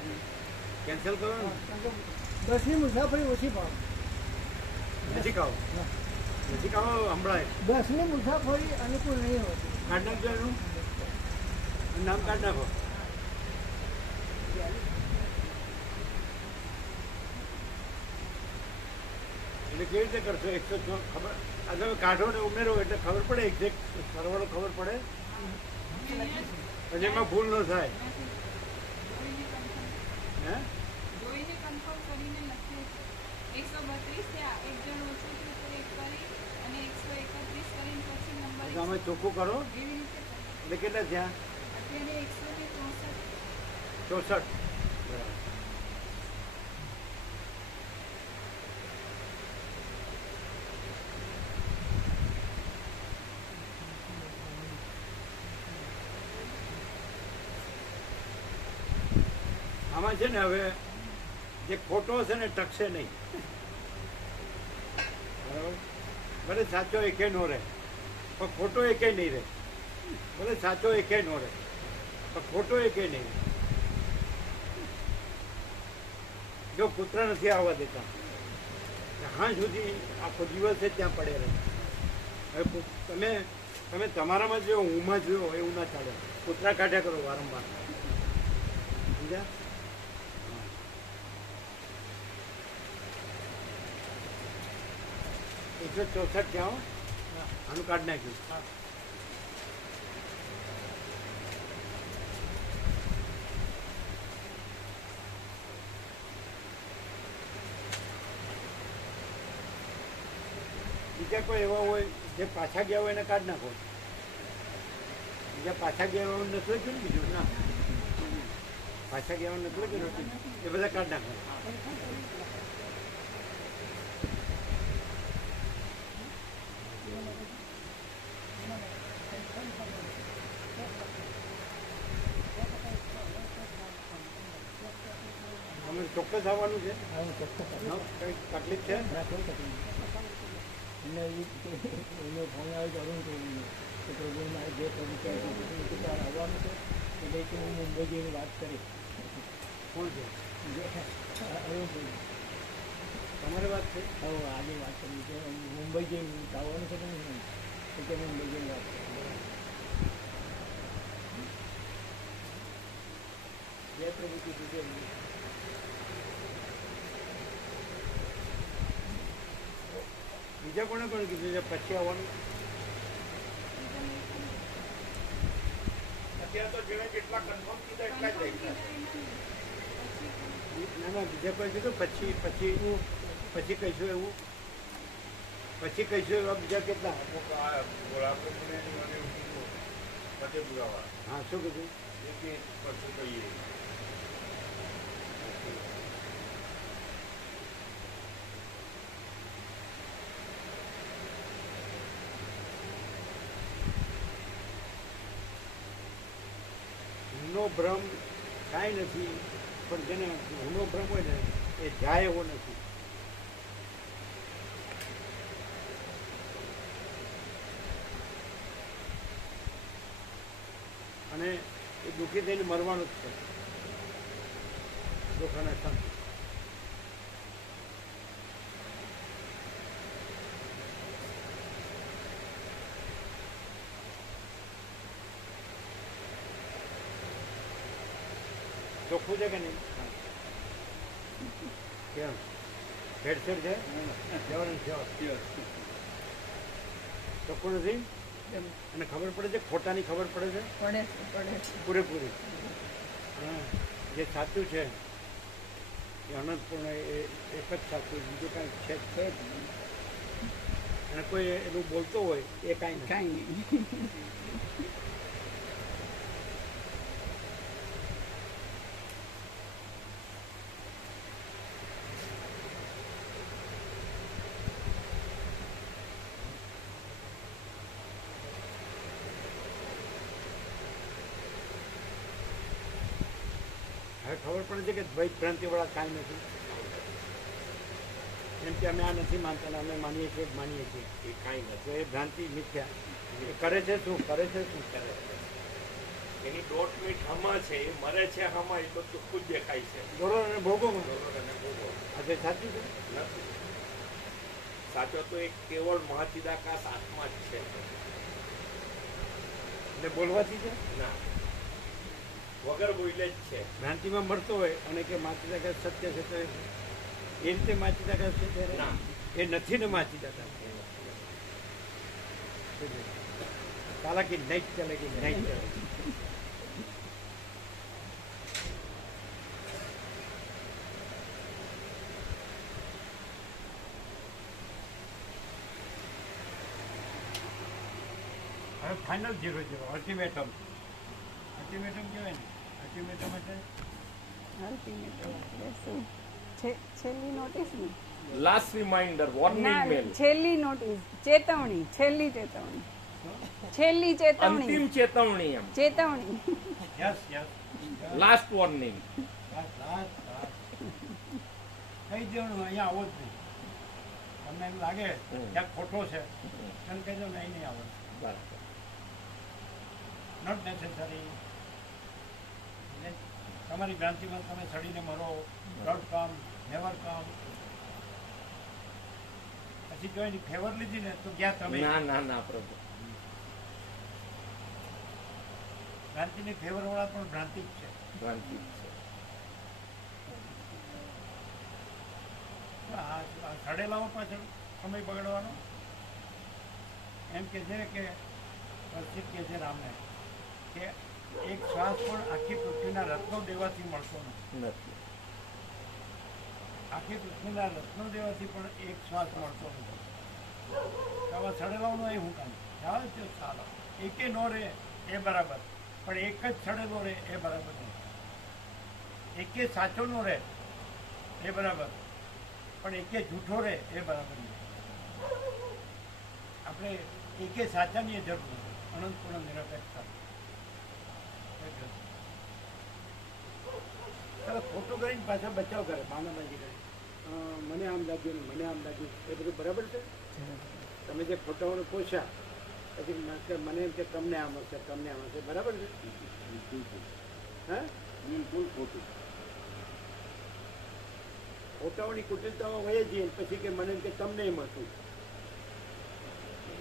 દીધું. કેન્સલ કરો ને. બસની મુસાફરી ઓછી ભાવ. નજીક આવો. નજીક આવો હમણાં બસની મુસાફરી અનુકૂળ નહીં હોતી. કાઢ નાખજો એનું નામ કાઢ નાખો. એટલે કેવી રીતે કરશો? 106 ખબર આ તમે કાઢો ને ઉમેરો એટલે ખબર પડે, એક્ઝેક્ટ સરવાળો ખબર પડે, પછી એમાં ભૂલ ન થાય. હે જોઈને કન્ફર્મ કરીને લખ્યું છે 132 થયા, એક જણ ઓછું થયું તો એક કરી અને 131 કરીને પછી નંબર તો આમાં ચોખ્ખું કરો. એવી રીતે કરો. એટલે કેટલા થયા? અત્યારે 164. 64. બરાબર. આમાં છે ને હવે જે ખોટો હશે ને ટકશે નહીં. બરાબર. ભલે સાચો એકે નો રહે પણ ખોટો એકે નહીં રહે. ભલે સાચો એકે નો રહે પણ ખોટો એકે નહીં રહે. જો પુત્ર નથી આવવા દેતા હા સુધી આખો દિવસ જ ત્યાં પડે રહે. હવે તમે તમારામાં જો હુંમાં જોયો એવું ના ચાલે. કૂતરા કાઢ્યા કરો વારંવાર. સમજ્યા? 164 ક્યાં આનું કાઢ નાખ્યું. બીજા કોઈ એવા હોય જે પાછા ગયા હોય એને કાઢ નાખો. બીજા પાછા ગયા હોય નથી લખ્યું ને બીજું ના પાછા ગયા હોય નથી લખ્યું એ બધા કાઢ નાખો. અમે ચોક્કસ આવવાનું છે. કઈ તકલીફ છે? એમને એનો ફોન આવે કે અરુણ કે પ્રભુ મારે જે પ્રભુ કહે છે તાર આવવાનું છે એટલે કે હું મુંબઈ જઈને વાત કરી. કોણ છે? અરુણ તમારી વાત છે? હવે આજે વાત કરી કે મુંબઈ જઈને આવવાનું છે કે નહીં કે મુંબઈ જઈને વાત કરી. જય પ્રભુ કીધું છે એમને. બીજા કોને કોને કીધું છે પછી આવવાનું? અત્યારે તો જેણે જેટલા કન્ફર્મ કીધા એટલા જ લઈ ગયા. ના ના, બીજા કોઈ કીધું પછી પછી પછી કહીશું એવું? પછી કહીશું એવા બીજા કેટલા? અમુક આ ગોળાપુરને મને એવું કીધું ફતેપુરાવાળા હા, શું કીધું? એ કે પછી કહીએ. ઊનો ભ્રમ કાંઈ નથી, પણ જેને ઊનો ભ્રમ હોય ને એ જાય એવો નથી. અને એ દુઃખી થઈને મરવાનું જ છે. દુઃખ અને શાંતિ. ચોખ્ખું છે કે નહીં? કેમ ભેળસેળ છે? જવાનું ચોખ્ખું નથી? અને ખબર પડે છે, ખોટાની ખબર પડે છે પૂરેપૂરી. હા, જે સાચું છે એ અનંતપૂર્ણ એક જ સાચું, બીજું કાંઈ છે જ નહીં. અને કોઈ એનું બોલતો હોય એ કાંઈ નહીં. હવે ખબર પડે છે કે ભાઈ ભ્રાંતિવાળા કાંઈ નથી. એમ કે અમે આ નથી માનતા ને અમે માનીએ છીએ એ કાંઈ નથી. તો એ ભ્રાંતિ મિથ્યા. એ કરે છે શું કરે છે? એની દોઢ મિનિટ હમા છે, એ મરે છે હમા, એ તો ચોખ્ખું જ દેખાય છે. દોરો અને ભોગોમાં અને ભોગવો આ તે સાચું છે. નથી. સાચો તો એક કેવળ મહાચિદાકાશ આત્મા જ છે. એટલે બોલવાથી છે. ના, વગર બોલે જ છે. ભ્રાંતિમાં મળતો હોય અને કે માચિદાકાશ સત્ય છે તો એ રીતે માચિદાકાશ છે ત્યારે ના. એ નથી ને માચિદાકાશ. ચાલાકી નહીં ચાલેગી નહીં ચાલેગી. હવે ફાઇનલ 0-0 અલ્ટિમેટમ. અલ્ટિમેટમ કહેવાય ને, અલ્ટિમેટમ એટલે છેલ્લી નોટિસ ને લાસ્ટ રિમાઇન્ડર, વોર્નિંગ મેલ, છેલ્લી નોટિસ, ચેતવણી, છેલ્લી ચેતવણી, છેલ્લી ચેતવણી, અંતિમ ચેતવણી, એમ ચેતવણી. Yes yes last warning. કહી દેવાનું અહીંયા આવો જ નહીં. તમને એમ લાગે ક્યાંક ખોટો છે એમ કહી દો નહીં નહીં આવો. બરાબર. Not necessary. તમારી ભ્રાંતિમાં તમે સડીને મરો. Don't come, never come. પછી જો એની ફેવર લીધી ને તો ગયા તમે. ના ના ના પ્રભુ. ભ્રાંતિની ફેવર વાળા પણ ભ્રાંતિ જ છે. ભ્રાંતિ જ છે. આ સડેલાઓ પાછળ સમય બગાડવાનો. એમ કે છે કે પ્રસિદ્ધ કે છે રામને કે એક શ્વાસ પણ આખી પૃથ્વીના રત્નો દેવાથી મળતો નથી. આખી પૃથ્વીના રત્નો દેવાથી પણ એક શ્વાસ મળતો નથી. આવા સડેલાઓનો એ હું કામ ચાલે છે. ચાલો એકે નો રહે એ બરાબર, પણ એક જ સડેલો રહે એ બરાબર નહીં. એકે સાચો નો રહે એ બરાબર, પણ એકે જૂઠો રહે એ બરાબર નહીં. આપણે એકે સાચાની જરૂર નથી. અનંતપૂર્ણ નિરપેક્ષતા. ચાલો ખોટું કરીને પાછા બચાવ કરે, બાનાબાજી કરે. મને આમ લાગ્યું ને મને આમ લાગ્યું, એ બધું બરાબર છે. તમે જે ખોટાઓને પોષ્યા પછી મને એમ કે તમને આમ હશે તમને આમ હશે, બરાબર છે? હા, બિલકુલ ખોટું. ખોટાઓની કુટિલતામાં વહી જઈએ પછી કે મને એમ કે તમને એમ હતું.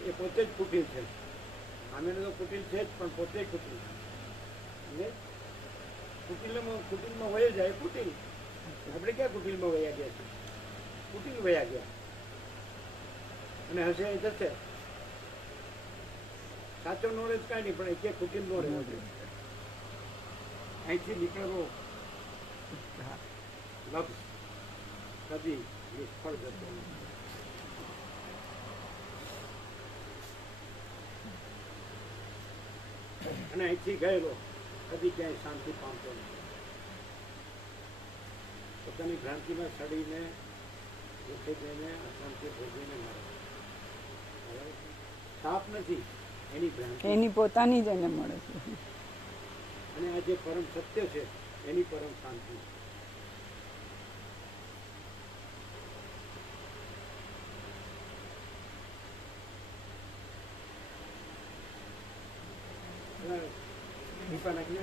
એ પોતે જ કુટિલ છે. આમે તો કુટિલ છે જ, પણ પોતે જ કુટિલ છે. કુટિલમાં વહી જાય કુટિલ. આપણે ક્યાં કુટિલમાં વયા ગયા છે? કુટિલ વયા ગયા અને હશે એ જશે. સાચો નોલેજ કાંઈ નહીં, પણ એ કે કુટિલ નો રહેવો જોઈએ. અહીંથી નીકળવો લક્ષ કદી નિષ્ફળ જતો નથી. અને અહીંથી ગયેલો કદી ક્યાંય શાંતિ પામતો નથી. પોતાની ભ્રાંતિમાં સડીને ઉઠી જઈને અશાંતિ ભોગવીને મરે. સાપ નથી, એની ભ્રાંતિ, એની પોતાની જ એને મળે છે. અને આ જે પરમ સત્ય છે એની પરમ શાંતિ છે. દીપા નાખી